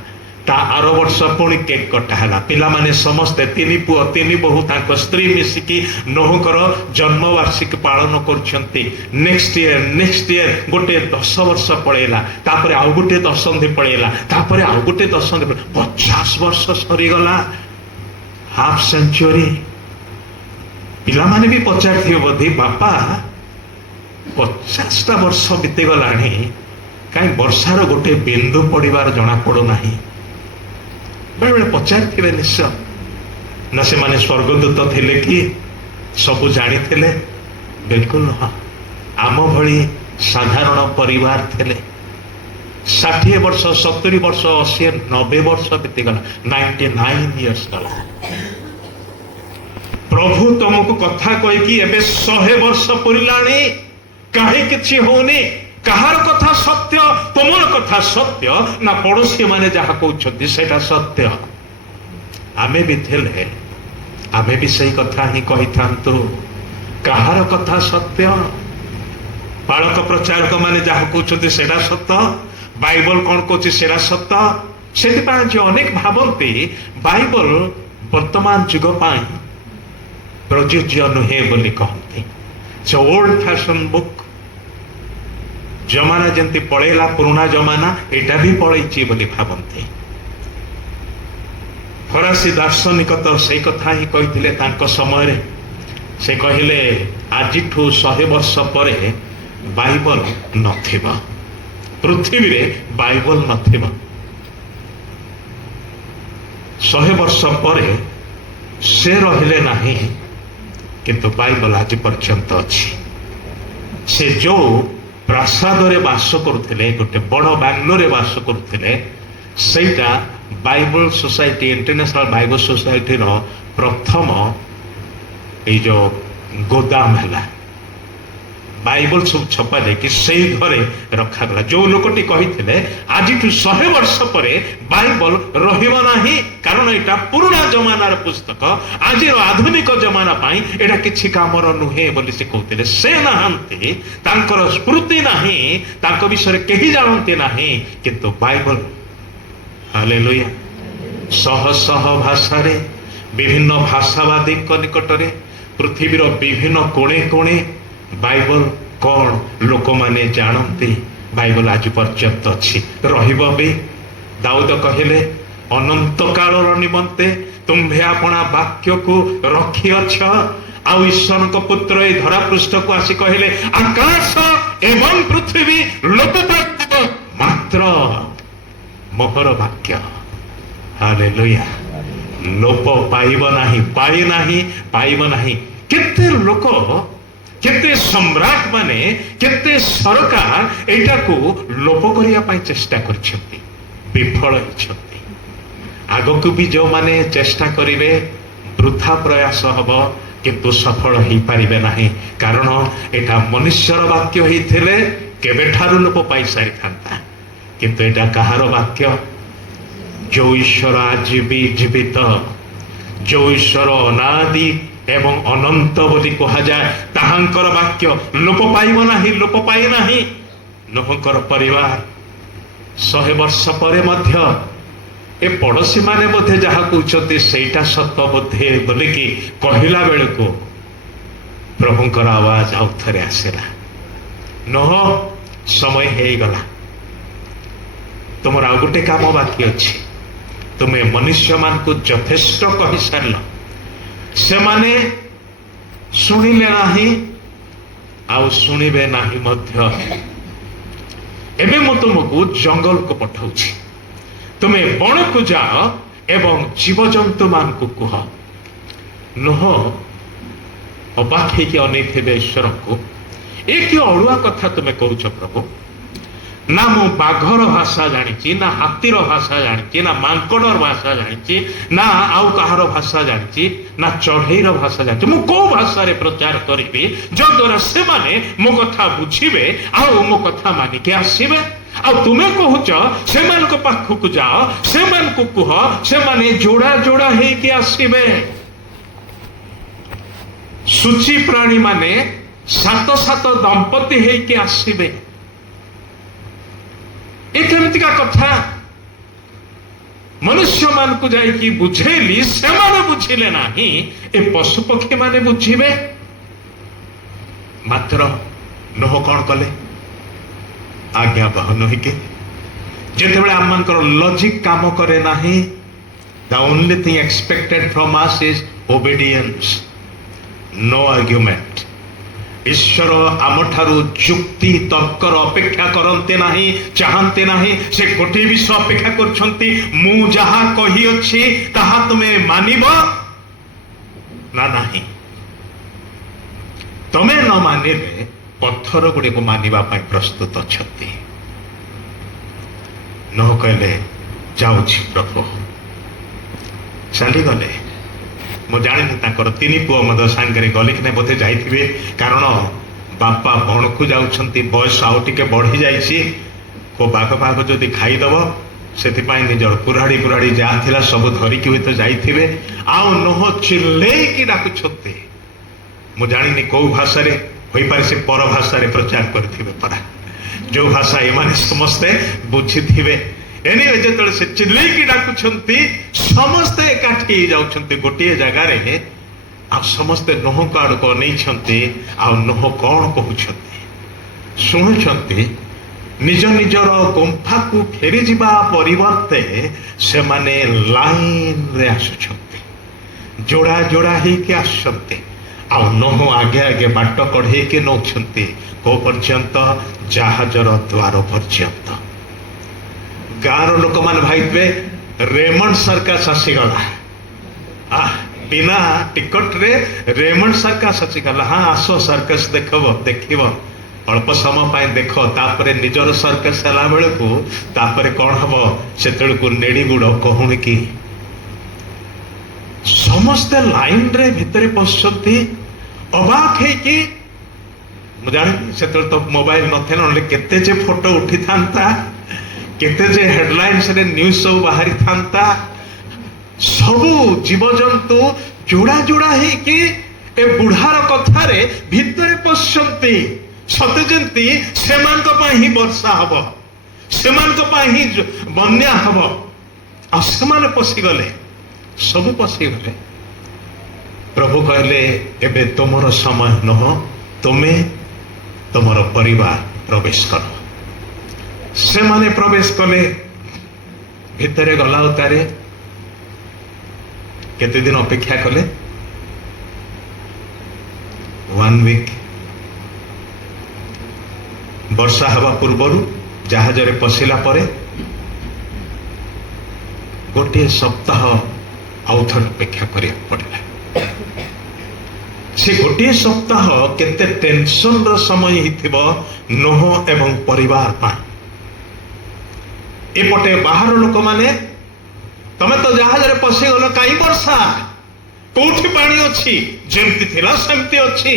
ତା ଆର ବର୍ଷ ପୁଣି କେକ୍ କଟା ହେଲା। ପିଲାମାନେ ସମସ୍ତେ, 3 ପୁଅ 3 ବୋହୂ, ତାଙ୍କ ସ୍ତ୍ରୀ ମିଶିକି ନୋହଙ୍କର ଜନ୍ମବାର୍ଷିକୀ ପାଳନ କରୁଛନ୍ତି। ନେକ୍ସଟ ଇୟର ଗୋଟେ 10 ବର୍ଷ ପଳେଇଲା, ତାପରେ ଆଉ ଗୋଟେ ଦଶନ୍ଧି ପଳେଇଲା, ତାପରେ ଆଉ ଗୋଟେ ଦଶନ୍ଧି, 50 ବର୍ଷ ସରିଗଲା, ହାଫ ସେଞ୍ଚୁରୀ। ପିଲାମାନେ ବି ପଚାରିଥିବେ ବୋଧେ, ବାପା 50ଟା ବର୍ଷ ବିତିଗଲାଣି, କାହିଁ ବର୍ଷାର ଗୋଟେ ବିନ୍ଦୁ ପଡ଼ିବାର ଜଣା ପଡୁନାହିଁ। ବେଳେବେଳେ ପଚାରିଥିବେ ନିଶ୍ଚୟ। ନା ସେମାନେ ସ୍ୱର୍ଗଦୂତ ଥିଲେ କି ସବୁ ଜାଣିଥିଲେ? ବିଲକୁଲ ନୁହଁ। ଆମ ଭଳି ସାଧାରଣ ପରିବାର ଥିଲେ। 60 ବର୍ଷ, 70 ବର୍ଷ, 80, 90 ବର୍ଷ ବିତିଗଲା, 99 ଇୟର୍ସ ଗଲା। प्रभु तुमको कथा कहीकि एबे 100 वर्ष पुरलाणी कहीं किछि होनी कहार कथा सत्य तुमर कथा सत्य ना पड़ोसी माने जहाँ कहते सेटा सत्य आमे भी थे आमे भी सही कथा ही कही था कहार कथा सत्य बालक प्रचारक माने जहाँ कहते सेटा सत्य बाइबल कौन कहते सेटा सत्य से अनेक भावती बाइबल वर्तमान जुग प्रযোज्य नुहे बोली कहते से ओल्ड फैशन बुक जमाना जमती पड़ेला पुराना जमाना एटा भी पड़े बोली भावती फरासी दार्शनिक तो से कथा ही कही समय से कहले आज 100 वर्ष पर बाइबल नथिबा पृथ्वी रे बाइबल नथिबा 100 वर्ष पर से रहिले नहीं किंतु बाइबल आज पर्यंत अच्छी से जो प्रासाद रे वास करुले गोटे बड़ बांग्लोर वास करुले सेटा Bible society international Bible society रो प्रथम ये जो गोदाम है बाइबल सब छपा जाकि से घरे रखागला जो लोकटी कही आज 100 वर्ष पर बाइबल रहिबा नाही कारण एटा पुराना जमानार पुस्तक आज आधुनिक जमाना पाई एटा किछि कामर नुहे बोली से कहते से नहांती तांकर स्मृति नाही तांको विषय केही जानते नाही किंतु बाइबल हालेलुया शह शह भाषा रे विभिन्न भाषावादी निकट रे पृथ्वीर विभिन्न कोणे कोणे बाइबल कौन लोक माने जानते बाइबल आज पर्यंत अच्छी रहिबो भी दाऊद कहले अनंत कालर निमंते तुम्भे आपणा वाक्य को रखी अछ आ ईश्वर को पुत्र ए धरा पृष्ठ को आसी कहले आकाश एवं पृथ्वी लोप मात्र मोहर वाक्य हालेलुया लोप पाइब नाही पाइब नाही केते लोक केते सम्राट माने केते सरकार एटा को लोप करिया पाई चेष्टा करछंती विफल होछंती आगो भी जो माने चेष्टा करिवे वृथा प्रयास हबो किंतु सफल ही पारिबे नाही कारण एटा मनुष्यर वाक्य ही थिले केबे ठारु लोप पाई सारी थांता किंतु एटा कहार वाक्य जो ईश्वर आज भी जीवित जो ईश्वर अनादि एवं अनंत बोली कहा जाए ताहांकर वाक्य लोप पाइब नाही लोप पाई नाही लोकंकर परिवार 100 वर्ष पर मध्य ए पड़ोसी माने बोधे जहा कहते सेटा सत्य बोधे बोले कि कहला बेल को प्रभुंकर आवाज आउ थे आसला नह समय हे गला तुम आ गोटे काम बाकी अच्छी तुम्हें मनुष्य मान को यथेष्ट कही सार से माने शुणिले नाही आउ शुणिबे नाही मध्य एबे मु तुमको जंगल को पठाउछि तुम्हें बण को जाओ एवं जीवजंतु मान को कह नुह अबाक कि अनेक थे ईश्वर को एक अड़ुआ कथा तुम्हें कहूछ प्रभु ना मु बाघर भाषा जानी ना हाथीर भाषा जानी ना मांकड़र भाषा जानी ना आउ कहार भाषा जानी ना चढ़ईर भाषा जानी मु को भाषा रे प्रचार करी जो द्वारा से माने मो कथा बुझिबे आउ मो कथा मानिके आसीबे आ तुमे कहूच से मान को पाखक जाओ से मान को कह से माने जोड़ा जोड़ा हे के आसीबे सूची प्राणी माने सात सात दंपति हे के आसीबे एमतिका कथा मनुष्य मान को जाइकी बुझेली से माने बुझिले नाही ए पशु पक्षी माने बुझिबे मात्र नोह कौन कले आज्ञा बहन के जेतेबेले आम मानकर लॉजिक काम करे नाही the only thing expected from us is obedience no argument ईश्वर आम ठारू जुक्ति तर्कर अपेक्षा करते नहीं चाहते नहीं से गोटे विषय अपेक्षा करछंती मु जहा कही अछि ताहा तुम्हें मानिब ना नहीं तमे न मानिले पत्थर गुड़े को मानिबा पाई प्रस्तुत अछंती न कहले जाउछि प्रभु चली गले ମୁଁ ଜାଣିନି ତାଙ୍କର 3 ପୁଅ ମଧ୍ୟ ସାଙ୍ଗରେ ଗଲେ କି ନାହିଁ, ବୋଧେ ଯାଇଥିବେ, କାରଣ ବାପା ବଣକୁ ଯାଉଛନ୍ତି, ବୟସ ଆଉ ଟିକେ ବଢି ଯାଇଛି, କୋଉ ବାଘ ବାଘ ଯଦି ଖାଇଦବ ସେଥିପାଇଁ ନିଜର କୁରାଢି ଯାହା ଥିଲା ସବୁ ଧରିକି ହୁଏତ ଯାଇଥିବେ। ଆଉ ନୋହ ଚିଲ୍ଲେଇକି ଡାକୁଛନ୍ତି। ମୁଁ ଜାଣିନି କୋଉ ଭାଷାରେ ହୋଇପାରେ, ସେ ପର ଭାଷାରେ ପ୍ରଚାର କରିଥିବେ ପରା, ଯୋଉ ଭାଷା ଏମାନେ ସମସ୍ତେ ବୁଝିଥିବେ। ଏଣିବେ ଯେତେବେଳେ ସେ ଚିଲ୍ଲେଇକି ଡାକୁଛନ୍ତି, ସମସ୍ତେ ଏକାଠି ହେଇଯାଉଛନ୍ତି ଗୋଟିଏ ଜାଗାରେ, ଆଉ ସମସ୍ତେ ନୋହଙ୍କ ଆଡକୁ ଅନେଇଛନ୍ତି। ଆଉ ନୋହ କଣ କହୁଛନ୍ତି ଶୁଣୁଛନ୍ତି। ନିଜ ନିଜର ଗୁମ୍ଫାକୁ ଫେରିଯିବା ପରିବର୍ତ୍ତେ ସେମାନେ ଲାଇନରେ ଆସୁଛନ୍ତି, ଯୋଡ଼ା ଯୋଡ଼ା ହେଇକି ଆସୁଛନ୍ତି। ଆଉ ନୋହ ଆଗେ ଆଗେ ବାଟ କଢେଇକି ନଉଛନ୍ତି, କୋଉ ପର୍ଯ୍ୟନ୍ତ? ଜାହାଜର ଦ୍ୱାର ପର୍ଯ୍ୟନ୍ତ। ଗାଁର ଲୋକମାନେ ଭାବିବେ ରେମଣ୍ଡ ସର୍କସ ଆସିଗଲା, ବିନା ଟିକଟରେ ରେମଣ୍ଡ ସର୍କସ ଆସିଗଲା। ହଁ ଆସ ସର୍କସ ଦେଖିବ, ଅଳ୍ପ ସମୟ ପାଇଁ ଦେଖ, ତାପରେ ନିଜର ସର୍କସ ହେଲା ବେଳକୁ ତାପରେ କଣ ହବ? ସେତେବେଳକୁ ନେଡିଗୁଡ କହୁଣି କି ସମସ୍ତେ ଲାଇନରେ ଭିତରେ ପଶୁଛନ୍ତି ଅବାକ ହେଇକି। ମୁଁ ଜାଣିନି ସେତେବେଳେ ତ ମୋବାଇଲ ନଥିଲା, ନହେଲେ କେତେ ଯେ ଫଟୋ ଉଠିଥାନ୍ତା, କେତେ ଯେ ହେଡଲାଇନ୍ସରେ ନ୍ୟୁଜ ସବୁ ବାହାରିଥାନ୍ତା। ସବୁ ଜୀବଜନ୍ତୁ ଯୋଡ଼ା ଯୋଡ଼ା ହେଇକି ଏ ବୁଢାର କଥାରେ ଭିତରେ ପଶୁଛନ୍ତି, ସତେ ଯେମିତି ସେମାନଙ୍କ ପାଇଁ ହିଁ ବର୍ଷା ହବ, ସେମାନଙ୍କ ପାଇଁ ହିଁ ବନ୍ୟା ହବ। ଆଉ ସେମାନେ ପଶିଗଲେ, ସବୁ ପଶିଗଲେ। ପ୍ରଭୁ କହିଲେ ଏବେ ତୁମର ସମୟ ନୁହଁ, ତୁମେ ତୁମର ପରିବାର ପ୍ରବେଶ କର। ସେମାନେ ପ୍ରବେଶ କଲେ, ଭିତରେ ଗଲା ଉତାରେ କେତେ ଦିନ ଅପେକ୍ଷା କଲେ? 1 ୱିକ୍। ବର୍ଷା ହେବା ପୂର୍ବରୁ ଜାହାଜରେ ପଶିଲା ପରେ ଗୋଟିଏ ସପ୍ତାହ ଆଉଥରେ ଅପେକ୍ଷା କରିବାକୁ ପଡ଼ିଲା। ସେ ଗୋଟିଏ ସପ୍ତାହ କେତେ ଟେନସନର ସମୟ ହେଇଥିବ ନୋହ ଏବଂ ପରିବାର ପାଇଁ। ଏପଟେ ବାହାର ଲୋକମାନେ, ତମେ ତ ଜାହାଜରେ ପଶିଗଲ, କାହିଁ ବର୍ଷା? କୋଉଠି ପାଣି ଅଛି? ଯେମିତି ଥିଲା ସେମିତି ଅଛି।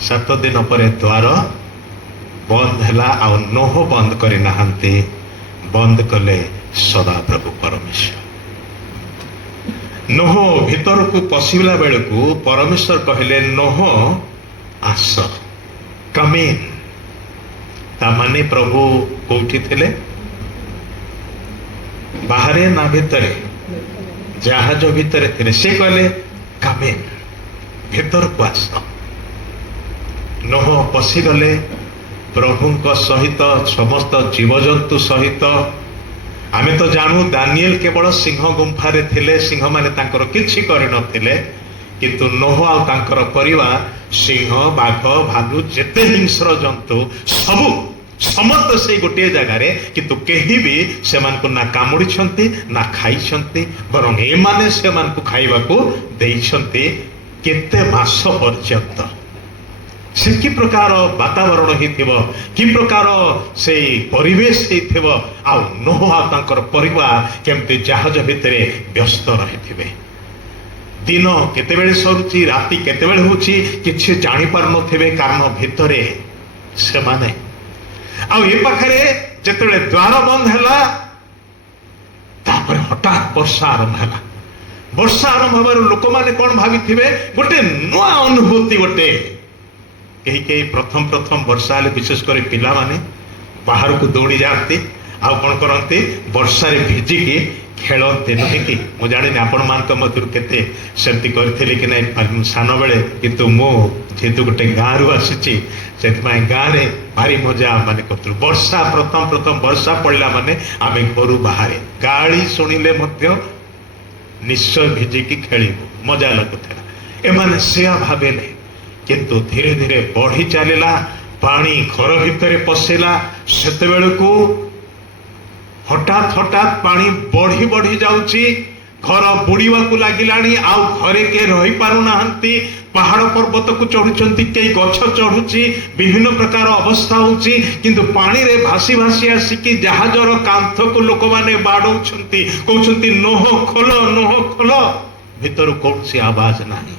7 ଦିନ ପରେ ଦ୍ୱାର ବନ୍ଦ ହେଲା। ଆଉ ନୋହ ବନ୍ଦ କରିନାହାନ୍ତି, ବନ୍ଦ କଲେ ସଦାପ୍ରଭୁ ପରମେଶ୍ୱର। ନୋହ ଭିତରକୁ ପଶିଲା ବେଳକୁ ପରମେଶ୍ୱର କହିଲେ, ନୋହ ଆସ, କମ୍ ଇନ୍। ତାମାନେ ପ୍ରଭୁ କୋଉଠି ଥିଲେ? ବାହାରେ ନା ଭିତରେ? ଜାହାଜ ଭିତରେ ଥିଲେ। ସେ କହିଲେ କମ୍ ଇନ୍, ଭିତରକୁ ଆସ। ନୋହ ପଶିଗଲେ ପ୍ରଭୁଙ୍କ ସହିତ, ସମସ୍ତ ଜୀବଜନ୍ତୁ ସହିତ। ଆମେ ତ ଜାଣୁ ଦାନିଏଲ କେବଳ ସିଂହ ଗୁମ୍ଫାରେ ଥିଲେ, ସିଂହମାନେ ତାଙ୍କର କିଛି କରିନଥିଲେ, କିନ୍ତୁ ନୋହ ଆଉ ତାଙ୍କର ପରିବାର ସିଂହ, ବାଘ, ଭାଲୁ, ଯେତେ ହିଂସ୍ର ଜନ୍ତୁ ସମସ୍ତେ ସେଇ ଗୋଟିଏ ଜାଗାରେ, କିନ୍ତୁ କେହି ବି ସେମାନଙ୍କୁ ନା କାମୁଡ଼ିଛନ୍ତି ନା ଖାଇଛନ୍ତି, ବରଂ ଏମାନେ ସେମାନଙ୍କୁ ଖାଇବାକୁ ଦେଇଛନ୍ତି କେତେ ମାସ ପର୍ଯ୍ୟନ୍ତ। ସେ କି ପ୍ରକାର ବାତାବରଣ ହେଇଥିବ, କି ପ୍ରକାର ସେଇ ପରିବେଶ ହେଇଥିବ। ଆଉ ନୋହ ଆଉ ତାଙ୍କର ପରିବାର କେମିତି ଜାହାଜ ଭିତରେ ବ୍ୟସ୍ତ ରହିଥିବେ। ଦିନ କେତେବେଳେ ସରୁଛି, ରାତି କେତେବେଳେ ହଉଛି କିଛି ଜାଣିପାରୁନଥିବେ, କାରଣ ଭିତରେ ସେମାନେ। ଆଉ ଏ ପାଖରେ ଯେତେବେଳେ ଦ୍ୱାର ବନ୍ଦ ହେଲା, ତାପରେ ହଠାତ୍ ବର୍ଷା ଆରମ୍ଭ ହେଲା। ବର୍ଷା ଆରମ୍ଭ ହେବାରୁ ଲୋକମାନେ କଣ ଭାବିଥିବେ? ଗୋଟେ ନୂଆ ଅନୁଭୂତି। ଗୋଟେ କେହି ପ୍ରଥମ ବର୍ଷା ହେଲେ ବିଶେଷ କରି ପିଲାମାନେ ବାହାରକୁ ଦୌଡ଼ି ଯାଆନ୍ତି, ଆଉ କଣ କରନ୍ତି? ବର୍ଷାରେ ଭିଜିକି ଖେଳନ୍ତି, ନୁହେଁ କି? ମୁଁ ଜାଣିନି ଆପଣମାନଙ୍କ ମଧ୍ୟରୁ କେତେ ସେମିତି କରିଥିଲେ କି ନାହିଁ ସାନ ବେଳେ, କିନ୍ତୁ ମୁଁ ଯେହେତୁ ଗୋଟେ ଗାଁରୁ ଆସିଛି, ସେଥିପାଇଁ ଗାଁରେ ଭାରି ମଜା ମାନେ କରୁଥିଲୁ। ବର୍ଷା ପ୍ରଥମ ବର୍ଷା ପଡ଼ିଲା ମାନେ ଆମେ ଘରୁ ବାହାରେ, ଗାଳି ଶୁଣିଲେ ମଧ୍ୟ ନିଶ୍ଚୟ ଭିଜିକି ଖେଳିବୁ, ମଜା ଲାଗୁଥିଲା। ଏମାନେ ସେୟା ଭାବିଲେ, କିନ୍ତୁ ଧୀରେ ଧୀରେ ବଢି ଚାଲିଲା, ପାଣି ଘର ଭିତରେ ପଶିଲା। ସେତେବେଳକୁ ହଠାତ୍ ପାଣି ବଢି ଯାଉଛି, ଘର ବୁଡ଼ିବାକୁ ଲାଗିଲାଣି, ଆଉ ଘରେ କିଏ ରହିପାରୁନାହାନ୍ତି। ପାହାଡ଼ ପର୍ବତକୁ ଚଢୁଛନ୍ତି, କେହି ଗଛ ଚଢୁଛି, ବିଭିନ୍ନ ପ୍ରକାର ଅବସ୍ଥା ହଉଛି, କିନ୍ତୁ ପାଣିରେ ଭାସି ଭାସି ଆସିକି ଜାହାଜର କାନ୍ଥକୁ ଲୋକମାନେ ବାଡଉଛନ୍ତି, କହୁଛନ୍ତି ନୋହ ଖୋଲ, ନୋହ ଖୋଲ। ଭିତରୁ କୌଣସି ଆବାଜ ନାହିଁ,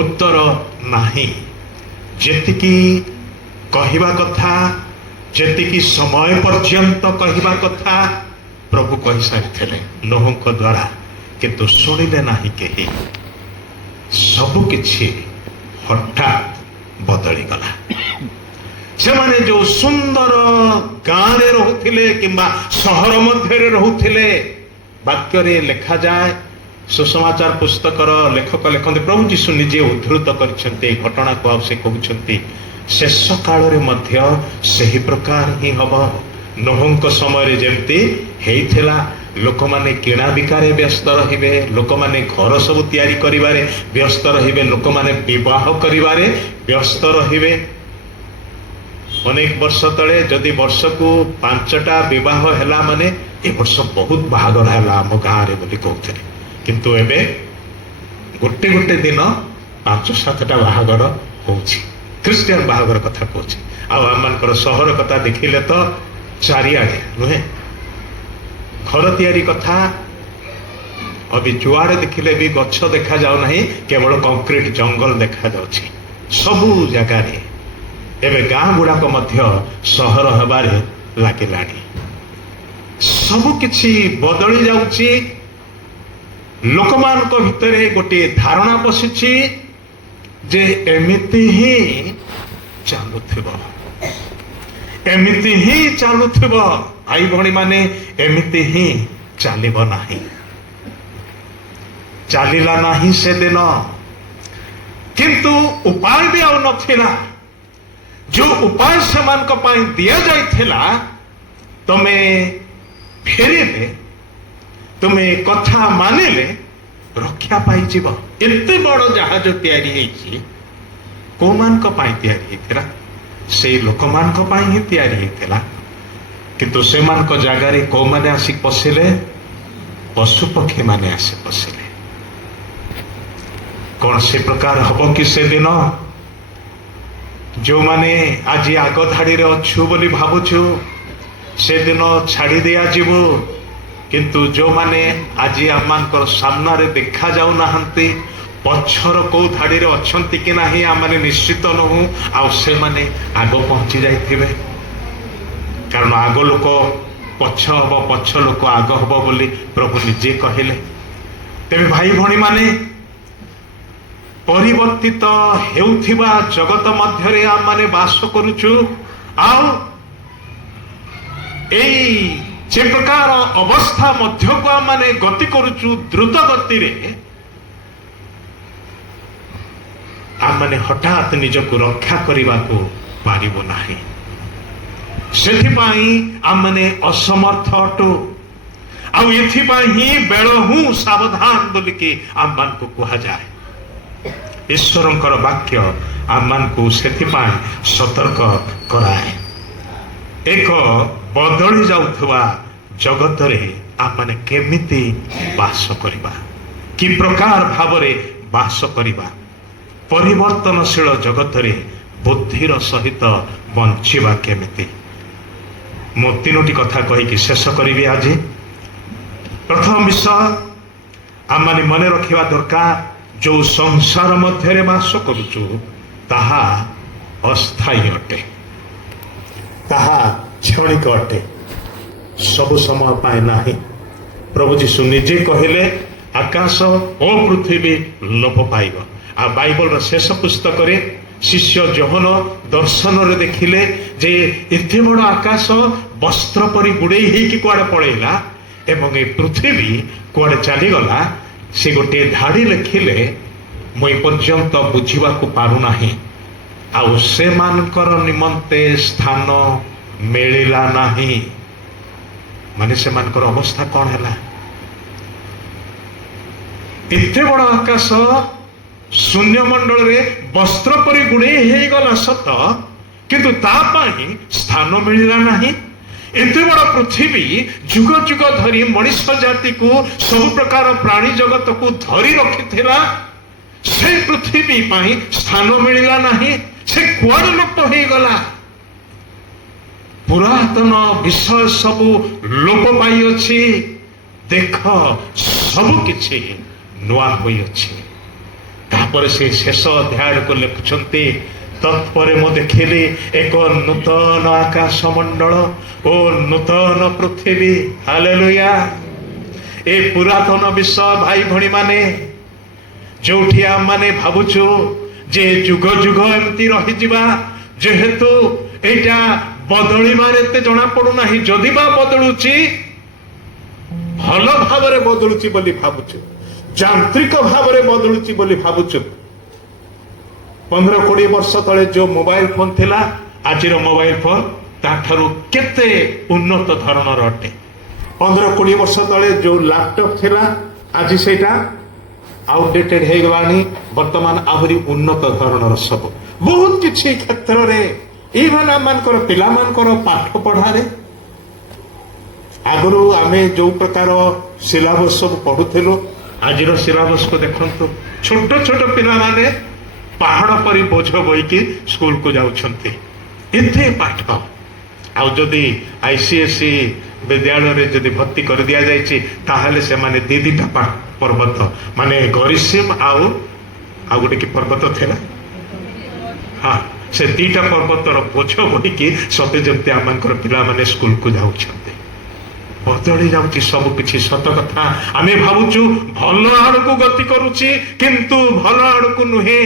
ଉତ୍ତର ନାହିଁ। ଯେତିକି କହିବା କଥା, ଯେତିକି ସମୟ ପର୍ଯ୍ୟନ୍ତ କହିବା କଥା ପ୍ରଭୁ କହିସାରିଥିଲେ ନୋହଙ୍କ ଦ୍ୱାରା, କିନ୍ତୁ ଶୁଣିଲେ ନାହିଁ କେହି। ସବୁ କିଛି ହଠାତ୍ ବଦଳିଗଲା। ସେମାନେ ଯୋଉ ସୁନ୍ଦର ଗାଁରେ ରହୁଥିଲେ କିମ୍ବା ସହର ମଧ୍ୟରେ ରହୁଥିଲେ, ବାକ୍ୟରେ ଲେଖାଯାଏ, ସୁସମାଚାର ପୁସ୍ତକର ଲେଖକ ଲେଖନ୍ତି, ପ୍ରଭୁ ଯୀଶୁ ନିଜେ ଉଦ୍ଧୃତ କରିଛନ୍ତି ଏହି ଘଟଣାକୁ। ଆଉ ସେ କହୁଛନ୍ତି ଶେଷ କାଳରେ ମଧ୍ୟ ସେହି ପ୍ରକାର ହିଁ ହବ। ନୋହଙ୍କ ସମୟରେ ଯେମିତି ହେଇଥିଲା, ଲୋକମାନେ କିଣା ବିକାରେ ବ୍ୟସ୍ତ ରହିବେ, ଲୋକମାନେ ଘର ସବୁ ତିଆରି କରିବାରେ ବ୍ୟସ୍ତ ରହିବେ, ଲୋକମାନେ ବିବାହ କରିବାରେ ବ୍ୟସ୍ତ ରହିବେ। ଅନେକ ବର୍ଷ ତଳେ ଯଦି ବର୍ଷକୁ 5ଟା ବିବାହ ହେଲା ମାନେ ଏ ବର୍ଷ ବହୁତ ବାହାଘର ହେଲା ଆମ ଗାଁରେ ବୋଲି କହୁଥିଲେ, କିନ୍ତୁ ଏବେ ଗୋଟେ ଗୋଟେ ଦିନ 5-7ଟା ବାହାଘର ହଉଛି। ଖ୍ରୀଷ୍ଟିଆନ ବାହାଘର କଥା କହୁଛି। ଆଉ ଆମମାନଙ୍କର ସହର କଥା ଦେଖିଲେ ତ ଚାରିଆଡେ ନୁହେଁ, ଘର ତିଆରି କଥା ଅବି ଯୁଆଡେ ଦେଖିଲେ ବି ଗଛ ଦେଖାଯାଉ ନାହିଁ, କେବଳ କଂକ୍ରିଟ ଜଙ୍ଗଲ ଦେଖାଯାଉଛି ସବୁ ଜାଗାରେ। ଏବେ ଗାଁ ଗୁଡାକ ମଧ୍ୟ ସହର ହେବାରେ ଲାଗିଲାଣି। ସବୁ କିଛି ବଦଳି ଯାଉଛି। ଲୋକମାନଙ୍କ ଭିତରେ ଗୋଟିଏ ଧାରଣା ପଶିଛି ଯେ ଏମିତି ହିଁ ଚାଲୁଥିବ, ଏମିତି ହିଁ ଚାଲୁଥିବ। ଭାଇ ଭଉଣୀ ମାନେ, ଏମିତି ହିଁ ଚାଲିବ ନାହିଁ। ଚାଲିଲା ନାହିଁ ସେଦିନ, କିନ୍ତୁ ଉପାୟ ବି ଆଉ ନଥିଲା। ଯୋଉ ଉପାୟ ସେମାନଙ୍କ ପାଇଁ ଦିଆଯାଇଥିଲା, ତମେ ଫେରିଲେ, ତୁମେ କଥା ମାନିଲେ ରକ୍ଷା ପାଇଯିବ। ଏତେ ବଡ ଜାହାଜ ତିଆରି ହେଇଛି, କୋଉମାନଙ୍କ ପାଇଁ ତିଆରି ହେଇଥିଲା? ସେଇ ଲୋକମାନଙ୍କ ପାଇଁ ହିଁ ତିଆରି ହେଇଥିଲା। କିନ୍ତୁ ସେମାନଙ୍କ ଜାଗାରେ କୋଉମାନେ ଆସି ପଶିଲେ? ପଶୁପକ୍ଷୀ ମାନେ ଆସି ପଶିଲେ। କଣ ସେ ପ୍ରକାର ହବ କି ସେଦିନ? ଯୋଉମାନେ ଆଜି ଆଗ ଧାଡିରେ ଅଛୁ ବୋଲି ଭାବୁଛୁ, ସେଦିନ ଛାଡି ଦିଆଯିବୁ। କିନ୍ତୁ ଯୋଉମାନେ ଆଜି ଆମମାନଙ୍କର ସାମ୍ନାରେ ଦେଖା ଯାଉନାହାନ୍ତି, ପଛର କୋଉ ଧାଡିରେ ଅଛନ୍ତି କି ନାହିଁ ଆମେ ନିଶ୍ଚିତ ନୁହଁ, ଆଉ ସେମାନେ ଆଗ ପହଞ୍ଚି ଯାଇଥିବେ। କାରଣ ଆଗ ଲୋକ ପଛ ହବ, ପଛ ଲୋକ ଆଗ ହବ ବୋଲି ପ୍ରଭୁ ନିଜେ କହିଲେ। ତେବେ ଭାଇ ଭଉଣୀ ମାନେ, ପରିବର୍ତ୍ତିତ ହେଉଥିବା ଜଗତ ମଧ୍ୟରେ ଆମେ ବାସ କରୁଛୁ। ଆଉ ଏଇ যে প্রকার অবস্থা মধ্যকু ଆମେ ଗତି କରୁଛୁ ଦ୍ରୁତ ଗତିରେ, ଆମେ ହଠାତ୍ ନିଜକୁ ରକ୍ଷା କରିବାକୁ ପାରିବୁ ନାହିଁ। ସେଥିପାଇଁ ଆମେ ଅସମର୍ଥ ଅଟୁ। ଆଉ ଏଥିପାଇଁ ହିଁ ବେଳ ହୁଁ ସାବଧାନ ବୋଲିକି ଆମମାନଙ୍କୁ କୁହାଯାଏ। ଈଶ୍ୱରଙ୍କର ବାକ୍ୟ ଆମମାନଙ୍କୁ ସେଥିପାଇଁ ସତର୍କ କରାଏ। ଏକ ବଦଳି ଯାଉଥିବା ଜଗତରେ ଆମେ କେମିତି ବାସ କରିବା, କି ପ୍ରକାର ଭାବରେ ବାସ କରିବା, ପରିବର୍ତ୍ତନଶୀଳ ଜଗତରେ ବୁଦ୍ଧିର ସହିତ ବଞ୍ଚିବା କେମିତି। ମୁଁ 3ଟି କଥା କହିକି ଶେଷ କରିବି ଆଜି। ପ୍ରଥମ ବିଷୟ ଆମେ ମନେ ରଖିବା ଦରକାର, ଯୋଉ ସଂସାର ମଧ୍ୟରେ ବାସ କରୁଛୁ ତାହା ଅସ୍ଥାୟୀ ଅଟେ, ତାହା କ୍ଷଣିକ ଅଟେ, ସବୁ ସମୟ ପାଇଁ ନାହିଁ। ପ୍ରଭୁ ଯୀଶୁ ନିଜେ କହିଲେ ଆକାଶ ଓ ପୃଥିବୀ ଲୋପ ପାଇବ। ଆଉ ବାଇବଲର ଶେଷ ପୁସ୍ତକରେ ଶିଷ୍ୟ ଯୋହନ ଦର୍ଶନରେ ଦେଖିଲେ ଯେ ଏତେ ବଡ଼ ଆକାଶ ବସ୍ତ୍ର ପରି ଗୁଡେଇ ହେଇକି କୁଆଡେ ପଳେଇଲା ଏବଂ ଏ ପୃଥିବୀ କୁଆଡେ ଚାଲିଗଲା। ସେ ଗୋଟିଏ ଧାଡି ଲେଖିଲେ, ମୁଁ ଏପର୍ଯ୍ୟନ୍ତ ବୁଝିବାକୁ ପାରୁନାହିଁ। ଆଉ ସେମାନଙ୍କର ନିମନ୍ତେ ସ୍ଥାନ ମିଳିଲା ନାହିଁ। ମାନେ ସେମାନଙ୍କର ଅବସ୍ଥା କଣ ହେଲା? ଏତେ ବଡ ଆକାଶ ଶୂନ୍ୟମଣ୍ଡଳରେ ବସ୍ତ୍ର ପରି ଗୁଡେଇ ହେଇଗଲା ସତ, କିନ୍ତୁ ତା ପାଇଁ ସ୍ଥାନ ମିଳିଲା ନାହିଁ। ଏତେ ବଡ ପୃଥିବୀ ଯୁଗ ଯୁଗ ଧରି ମଣିଷ ଜାତିକୁ, ସବୁ ପ୍ରକାର ପ୍ରାଣୀ ଜଗତକୁ ଧରି ରଖିଥିଲା, से पृथ्वी पाई स्थान मिलला नहीं से कुआड़ लुप्त हो गला पुरातन विषय सबू लोप पाई अछि देख सबु किछि नुआ होई अछि तापर से शेष अध्याय को लिखुछन्ते तत्परे मो देखिली एक नूतन आकाश मंडल और नूतन पृथ्वी हालेलुया ए पुरातन विषय भाई भणी माने जोठी आम माने भाबुछु जे जुग जुग एमती रही जिबा जेहेतु एटा बदली मारे जना पड़ू ना जदि बा बदलुची भल भाव बदलुची बोली भाबुछु यांत्रिक भाव बदलुची बोली भाबुछु 15-20 वर्ष तले जो मोबाइल फोन थिला आजिर मोबाइल फोन ताठारु केते उन्नत धरणर अटे 15-20 वर्ष तले जो लैपटॉप थिला आज सेटा आउटडेटेड हो गलानी वर्तमान आहरी उन्नत धरणर सब बहुत किछि क्षेत्र रे इवन आमर पिला पाठ पढ़ारे आगु आमे जो प्रकार सिलेबस सब पढ़ुथिलु आज सिलेबस को देखंतु छोट छोट पिला माने पहाड़ परी बोझ बोईकी स्कूल को जाउछंती एते पाठ आउ जदि आईसीएसई विद्यालय रे जदि भर्ती कर दिया जायछि ताहाले से माने दीटा पर्वत माने गरिसिम आउ गोटे कि पर्वत थिला हाँ से दीटा पर्वतर बोझ बोईकी सते जमते आमंकर पिला माने स्कूल को जाउछंती बदली जाउछि सब किछि सत कथा आमे भाबुछु भल आड़कू गति करूछि किंतु भल आड़कू नुहे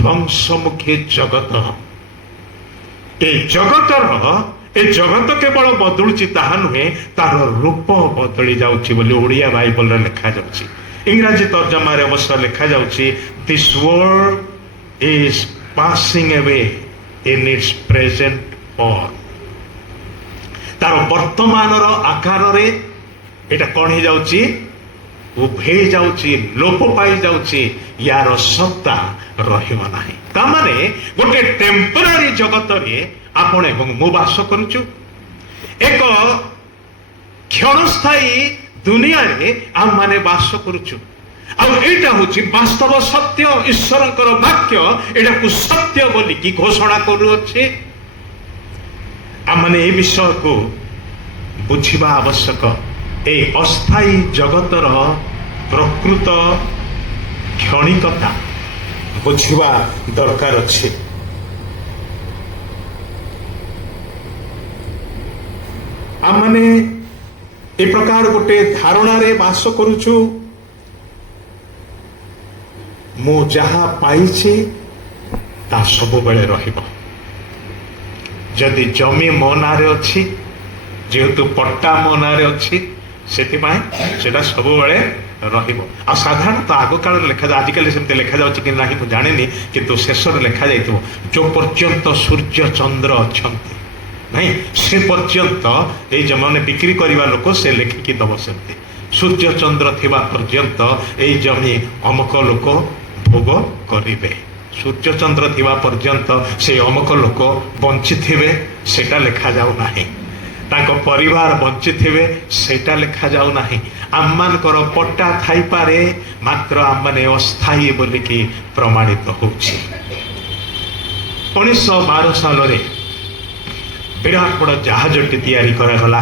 ध्वंसमुखी जगत ए जगत केवल बदलुची ताहा नुहे तार रूप बदली जाउछि बोली ओडिया बाइबल रे लिखा जाउछि इंग्रजी तर्जमा रे अवश्य लिखा जाउछि this world is passing away in its present form तार वर्तमान आकार रे एटा कोन ही जाउछि उभे जाउछि लोप पाई जाउछि यार सत्ता रहिबा नाही ता माने गोटे टेम्पररी जगत रे आपण एवं मु वास करूछु एक क्षणस्थायी दुनिया रे आम माने वास करूछु आ एटा होछि वास्तव सत्य ईश्वरकर वाक्य एटा को सत्य बोली की घोषणा करू अछि आम माने ए विषय को बुझिबा आवश्यक ए अस्थायी जगतर प्रकृत क्षणिकता बुझिबा दरकार अछि आम माने ए प्रकार गोटे धारणा रे वास करूछु मु जहा पाइछि ता सब बेले रहिबो जदि जमी मो नारे अछि जेहेतु पट्टा मो नारे अछि सेतिपाई सेटा सब बेले रहिबो आ साधारणतः आग काल लिखा जा आजिकल सेमते लिखा जाउछि कि नाही मु जानिनी किंतु शेष रे लिखा जाइतो जो पर्यंत सूर्य चंद्र अछंती नहीं से पर्यंत ए जमाने बिक्री करिवा लोक से लेखिकी दब सेमते सूर्य चंद्र थिबा पर्यंत ए जमी अमक लोक भोग करिवे सूर्य चंद्र थिबा पर्यंत से अमक लोक बंची थिबे सेटा लिखा जाउ नाही ताको परिवार बंची थिबे सेटा लिखा जाउ नाही आममानकर पट्टा थाई पारे मात्र आमने अस्थायी बोली कि प्रमाणित होछि 1912 साल रे विराट बड़ जहाजटी तैयारी करागला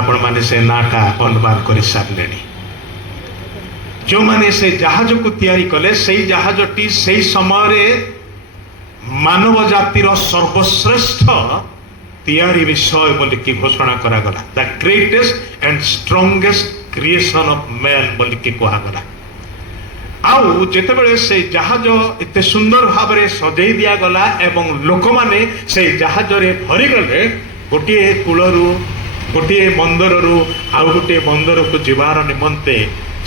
आपण माने से नाटा अनुमान कर सारे जो माने से जहाज को तैयारी कले से जहाजटी से समय मानव जातिर सर्वश्रेष्ठ तैयारी विषय बोली कि घोषणा करागला the greatest and strongest creation of man बोली कि कहगला आउ जेतेबेले से जहाज एते सुंदर भाव रे सजै दिया गला एवं लोक माने से जहाज रे भरी गले गोटे कूलरू गोटे बंदररू आउ गोटे बंदर को जीवार निमंते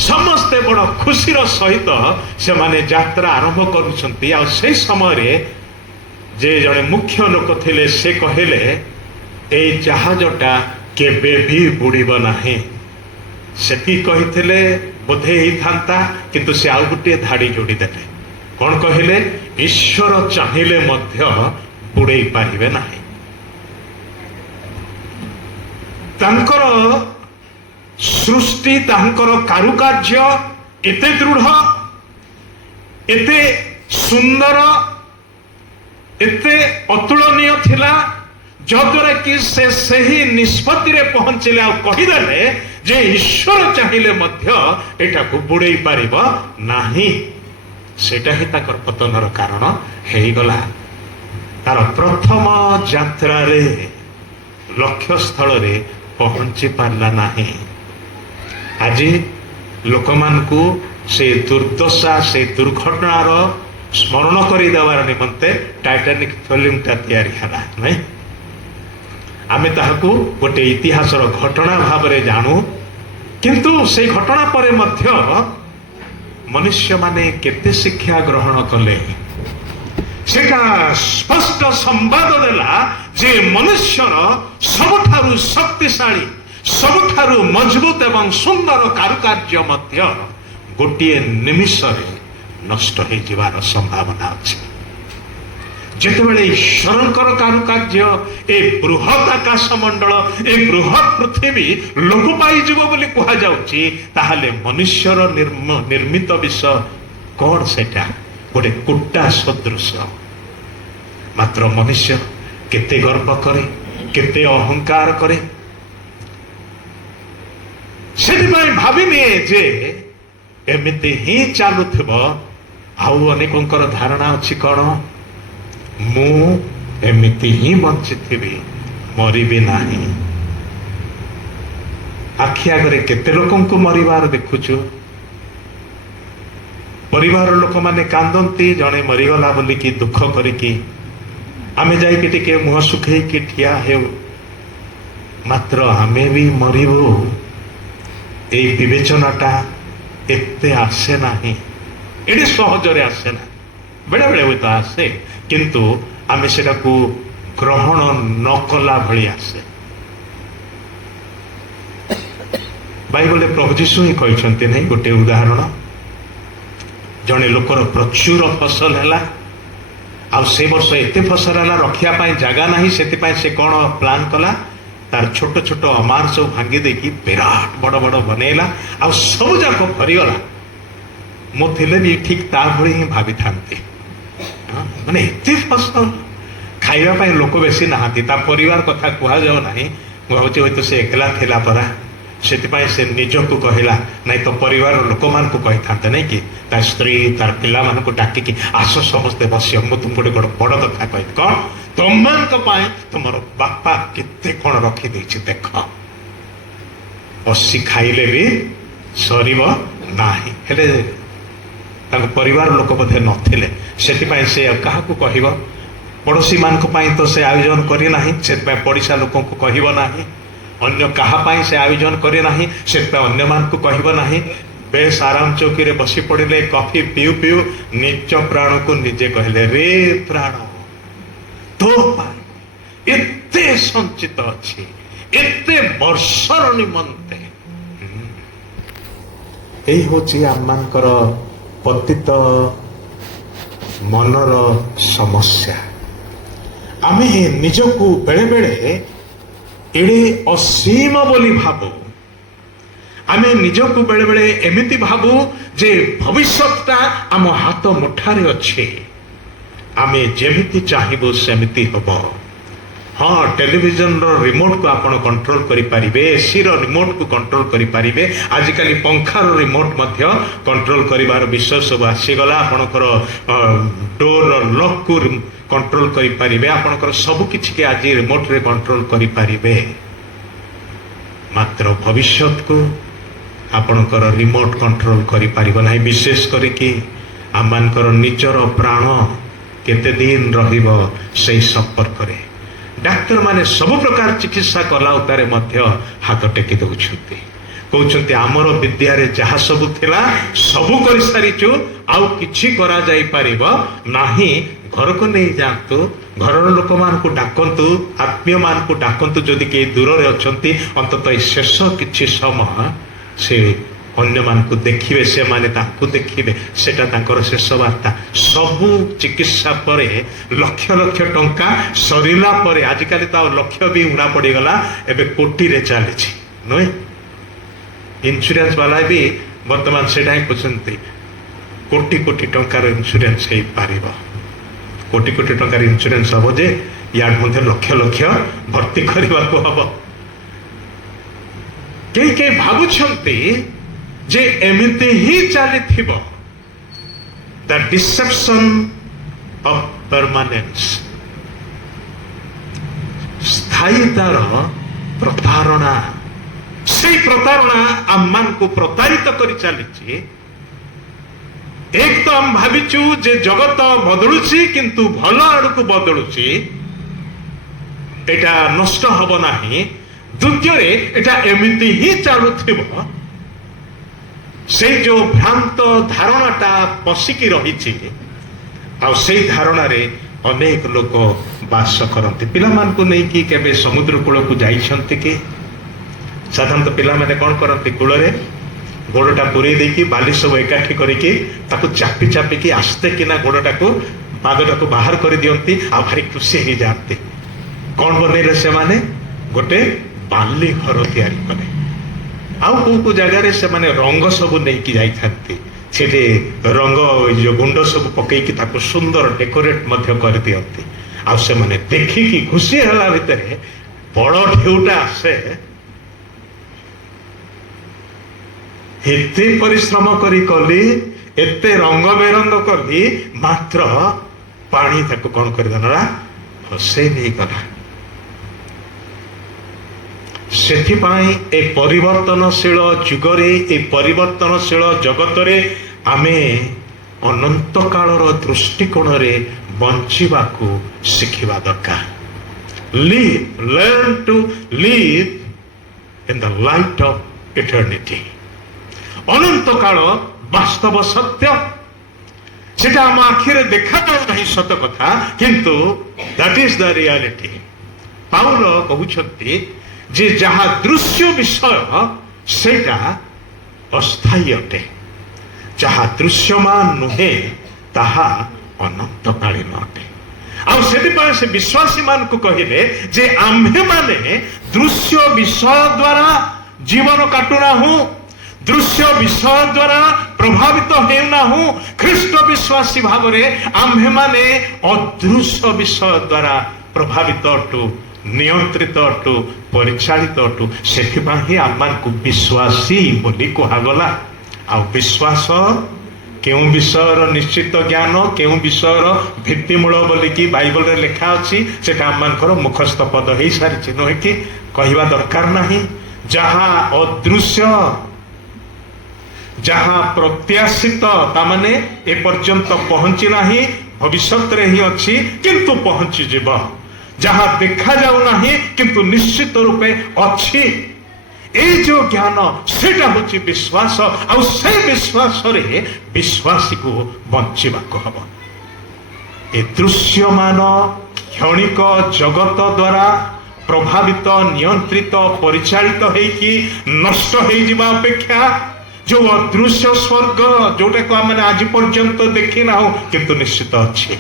समस्ते बड़ खुशीर सहित से माने यात्रा आरंभ करुछंती आ से समय रे जे जड़े मुख्य लोक थिले से कहले ए जहाजटा केबे भी बुड़ीब नाही सेठी कहिथिले बोधे ही था किंतु से आउ गोटे धाड़ी जोड़ी देले कौन कहले ईश्वर चाहिए मध्य बुड़े पारिबे नाही तांकर सृष्टि तांकर कारुकार्य एते दृढ़ एते सुंदर एते अतुलनीय थिला जद्वारा कि से ही निष्पत्ति रे पहुंचले आ कहिदेले जे ईश्वर चाहिए मध्य एटा को बुड़े पारिबो नाही सेटा ही ताकर पतनर कारण हेई गला तार प्रथम यात्रा रे लक्ष्य स्थल रे पहुंची पारला नाही आज लोकमान को से दुर्दशा से दुर्घटनार स्मरण कर देवार निमंते टाइटानिक फिल्मटा तैयारी हला नहीं आमे ताहाकू गोटे इतिहासर घटना भाव रे जानू किंतु से घटना परे मध्य मनुष्य माने केते शिक्षा ग्रहण कले सेटा स्पष्ट संवाद देला जे मनुष्यर सबठारु शक्तिशाली सबठारु मजबूत एवं सुंदर कारुकार्य मध्य गोटे निमिष नष्ट हो जीवार संभावना अच्छी जितेबले ईश्वरंकर कारुकार्य ए बृहत आकाश मंडल ए बृहत पृथ्वी लोप पाइब बोली कह जाउची ताहले मनुष्यर निर्मित विषय कौन सेटा गोटे कुटा सदृश मात्र मनुष्य केते गर्व करे केते अहंकार करे से भाविने जे एमती ही चलुव आउ अनेकंकर धारणा अच्छी कौन मु एमती ही बंची मरबी नाही आखि आगे केते लोक मरबार देखुचु परिवार लोक माने कांदती जड़े मरीगला बोलिकी दुख करिकी आमे जाइके टिके मुह सुखेकी ठिया हेउ मात्र आमे भी मरिबु ए विवेचनाटा एते आसे नाही एडी सहजरे आसे ना बेले बेले तो आसे किंतु आमे सेटा को ग्रहण न कला भली आसे बाइबल प्रभु जीशु ही कहते नहीं गोटे उदाहरण जड़े लोकर प्रचुर फसल है आ से वर्ष एते फसल है रखिया जगह ना से कौन प्लान कला तार छोट छोट अमार सब भांगी देकी विराट बड़ बड़ बनैला आ सब जाक भरीगला मुझे भी ठीक ता भली ही भावी था माने एते फसल खाइबा लोक बेसी नहांती ता परिवार कथा कह जाओ ना भावुँ हूँ से एकला थिला परा से निजक कहला नहीं तो परिवार लोक मान कही था नहीं कि तार स्त्री तार पिला मान को डाकिकी आस समस्ते बस मुझे गोटे बड़ कथा कही कौन तुम तुम बापा केते कौन रखी देछि देख बसी खाइले भी सरीब नाही हेले ताको परिवार लोक बोधे नथिले सेतिपय से क्या कहब पड़ोशी मान तो से आयोजन करी नाही सेतिपय पड़िशा लोक को कहब नाही अन्य कहा से आयोजन करे नाही सेतिपय अन्य मान को कहब नाही बेस आराम चौकी रे बसी पड़िले कॉफी पीऊ पीऊ निज प्राण को निजे कहले रे प्राण तो एते संचित अच्छी एते वर्षर निमंते यही होची आममानकर पतित मनर समस्या आमे निजको बेले बेले एड़े असीम बोली भाबू आमे निजको बेले बेले एमिति भाबू जे भविष्यता आम हाथ मुठारे अच्छे आमे जेमिति चाहिबो सेमिति हबो हाँ टेलीविजन रो रिमोट को आपण कंट्रोल करि परिबे एसी रो रिमोट को कंट्रोल करि परिबे आजिकली पंखा रो रिमोट मध्य कंट्रोल करिवार विषय सब आसी गला आपणकर डोर रो लॉक को कंट्रोल करि परिबे आपणकर सब किछि के आज रिमोट रे कंट्रोल करि परिबे मात्र भविष्यत को आपणकर रिमोट कंट्रोल करि परिबो नाही विशेष करि कि आमानकर निजर प्राण केते दिन रहिबो सेही संपर्क रे डाक्तर माने सब प्रकार चिकित्सा कला उतारे मध्य हाथ टेकी दउछंती कहउछंती आमर विद्या रे जहा सब थिला सब करि सारिचु आउ किछि करा जाई परिबो नाही घर को नहीं जातु घर लोक मान को डाकंतु आत्मीय मान को डाकंतु जदि के दूर रे अछंती अंततः शेष किछि समय से अन्य मान को देखिए से माने ताकू देखिए सेटा तांकर शेष वार्ता सबू चिकित्सा परे लक्ष लक्ष टंका सरीला परे आजिकली तो लक्ष भी उड़ा पड़गला एबे कोटी रे चली नुहे इन्शुरांस वाला भी वर्तमान सेटा ही पूछती କୋଟି କୋଟି ଟଙ୍କାର ଇନ୍ସୁରାନ୍ସ ହେଇପାରିବ। କୋଟି କୋଟି ଟଙ୍କାର ଇନ୍ସୁରାନ୍ସ ହବ ଯେ ୟାର ମଧ୍ୟ ଲକ୍ଷ ଲକ୍ଷ ଭର୍ତ୍ତି କରିବାକୁ ହବ। କେହି କେହି ଭାବୁଛନ୍ତି ଯେ ଏମିତି ହିଁ ଚାଲିଥିବ। ଦ ଡିସେପସନ୍ ଅଫ୍ ପରମାନେନ୍ସ, ସ୍ଥାୟୀତାର ପ୍ରତାରଣା। ସେଇ ପ୍ରତାରଣା ଆମମାନଙ୍କୁ ପ୍ରତାରିତ କରି ଚାଲିଛି। ଏକ ତ ଆମେ ଭାବିଛୁ ଯେ ଜଗତ ବଦଳୁଛି କିନ୍ତୁ ଭଲ ଆଡକୁ ବଦଳୁଛି, ଏଟା ନଷ୍ଟ ହବ ନାହିଁ। ଦ୍ୱିତୀୟରେ ଏଟା ଏମିତି ହିଁ ଚାଲୁଥିବ। ସେଇ ଯୋଉ ଭ୍ରାନ୍ତ ଧାରଣାଟା ପଶିକି ରହିଛି, ଆଉ ସେଇ ଧାରଣାରେ ଅନେକ ଲୋକ ବାସ କରନ୍ତି। ପିଲାମାନଙ୍କୁ ନେଇକି କେବେ ସମୁଦ୍ର କୂଳକୁ ଯାଇଛନ୍ତି କି? ସାଧାରଣତଃ ପିଲାମାନେ କ'ଣ କରନ୍ତି? କୂଳରେ ଗୋଡ଼ଟା ପୁରେଇ ଦେଇକି ବାଲି ସବୁ ଏକାଠି କରିକି ତାକୁ ଚାପି ଚାପିକି ଆସ୍ତେ କିନା ଗୋଡ଼ଟାକୁ ପାଦଟାକୁ ବାହାର କରିଦିଅନ୍ତି, ଆଉ ଭାରି ଖୁସି ହେଇଯାଆନ୍ତି। କ'ଣ ବନେଇଲେ ସେମାନେ? ଗୋଟେ ବାଲି ଘର ତିଆରି କଲେ। ଆଉ କୋଉ କୋଉ ଜାଗାରେ ସେମାନେ ରଙ୍ଗ ସବୁ ନେଇକି ଯାଇଥାନ୍ତି, ସେଠି ରଙ୍ଗ ଯୋଉ ଗୁଣ୍ଡ ସବୁ ପକେଇକି ତାକୁ ସୁନ୍ଦର ଡେକୋରେଟ ମଧ୍ୟ କରିଦିଅନ୍ତି। ଆଉ ସେମାନେ ଦେଖିକି ଖୁସି ହେଲା ଭିତରେ ବଡ଼ ଢେଉଟା ଆସେ। ଏତେ ପରିଶ୍ରମ କରି କଲି, ଏତେ ରଙ୍ଗ ବେରଙ୍ଗ କଲି, ମାତ୍ର ପାଣି ତାକୁ କ'ଣ କରିଦେଲା? ଭସେଇ ନେଇଗଲା। ସେଥିପାଇଁ ଏ ପରିବର୍ତ୍ତନଶୀଳ ଯୁଗରେ, ଏ ପରିବର୍ତ୍ତନଶୀଳ ଜଗତରେ ଆମେ ଅନନ୍ତ କାଳର ଦୃଷ୍ଟିକୋଣରେ ବଞ୍ଚିବାକୁ ଶିଖିବା ଦରକାର। learn to live in the light of eternity। ଅନନ୍ତ କାଳ ବାସ୍ତବ ସତ୍ୟ, ସେଟା ଆମ ଆଖିରେ ଦେଖାଯାଉ ନାହିଁ ସତ କଥା, କିନ୍ତୁ that is the reality। Paul କହୁଛନ୍ତି ଯେ ଯାହା ଦୃଶ୍ୟ ବିଷୟ ସେଇଟା ଅସ୍ଥାୟୀ ଅଟେ, ଯାହା ଦୃଶ୍ୟମାନ ନୁହେଁ ତାହା ଅନନ୍ତକାଳୀନ ଅଟେ। ଆଉ ସେଥିପାଇଁ ସେ ବିଶ୍ୱାସୀ ମାନଙ୍କୁ କହିଲେ ଯେ ଆମ୍ଭେମାନେ ଦୃଶ୍ୟ ବିଷୟ ଦ୍ୱାରା ଜୀବନ କାଟୁନାହୁଁ, ଦୃଶ୍ୟ ବିଷୟ ଦ୍ୱାରା ପ୍ରଭାବିତ ହେଉନାହୁଁ। ଖ୍ରୀଷ୍ଟ ବିଶ୍ୱାସୀ ଭାବରେ ଆମ୍ଭେମାନେ ଅଦୃଶ୍ୟ ବିଷୟ ଦ୍ୱାରା ପ୍ରଭାବିତ ଅଟୁ, ନିୟନ୍ତ୍ରିତ ଅଟୁ, ପରିଚାଳିତ ଅଟୁ। ସେଥିପାଇଁ ହିଁ ଆମମାନଙ୍କୁ ବିଶ୍ୱାସୀ ବୋଲି କୁହାଗଲା। ଆଉ ବିଶ୍ୱାସ କେଉଁ ବିଷୟର ନିଶ୍ଚିତ ଜ୍ଞାନ, କେଉଁ ବିଷୟର ଭିତ୍ତିମୂଳ ବୋଲିକି ବାଇବଲରେ ଲେଖା ଅଛି, ସେଟା ଆମମାନଙ୍କର ମୁଖସ୍ଥ ପଦ ହେଇସାରିଛି, ନୁହେଁ କି? କହିବା ଦରକାର ନାହିଁ। ଯାହା ଅଦୃଶ୍ୟ, ଯାହା ପ୍ରତ୍ୟାଶିତ, ତାମାନେ ଏପର୍ଯ୍ୟନ୍ତ ପହଞ୍ଚି ନାହିଁ, ଭବିଷ୍ୟତରେ ହିଁ ଅଛି କିନ୍ତୁ ପହଞ୍ଚିଯିବ। ଯାହା ଦେଖାଯାଉ ନାହିଁ କିନ୍ତୁ ନିଶ୍ଚିତ ରୂପେ ଅଛି, এই যে জ্ঞান সেটা হচ্ছে বিশ্বাস। আর সেই বিশ্বাসরে বিশ্বাসীকে বঞ্চিবাকু হব। এ দৃশ্যমান ক্ষণিক জগত দ্বারা প্রভাবিত, নিয়ন্ত্রিত, পরিচালিত হয়েকি নষ্ট হয়ে যাওয়া অপেক্ষা যে অদৃশ্য স্বর্গ, যেটাকে আমি আজ পর্যন্ত দেখি না কিন্তু নিশ্চিত আছে,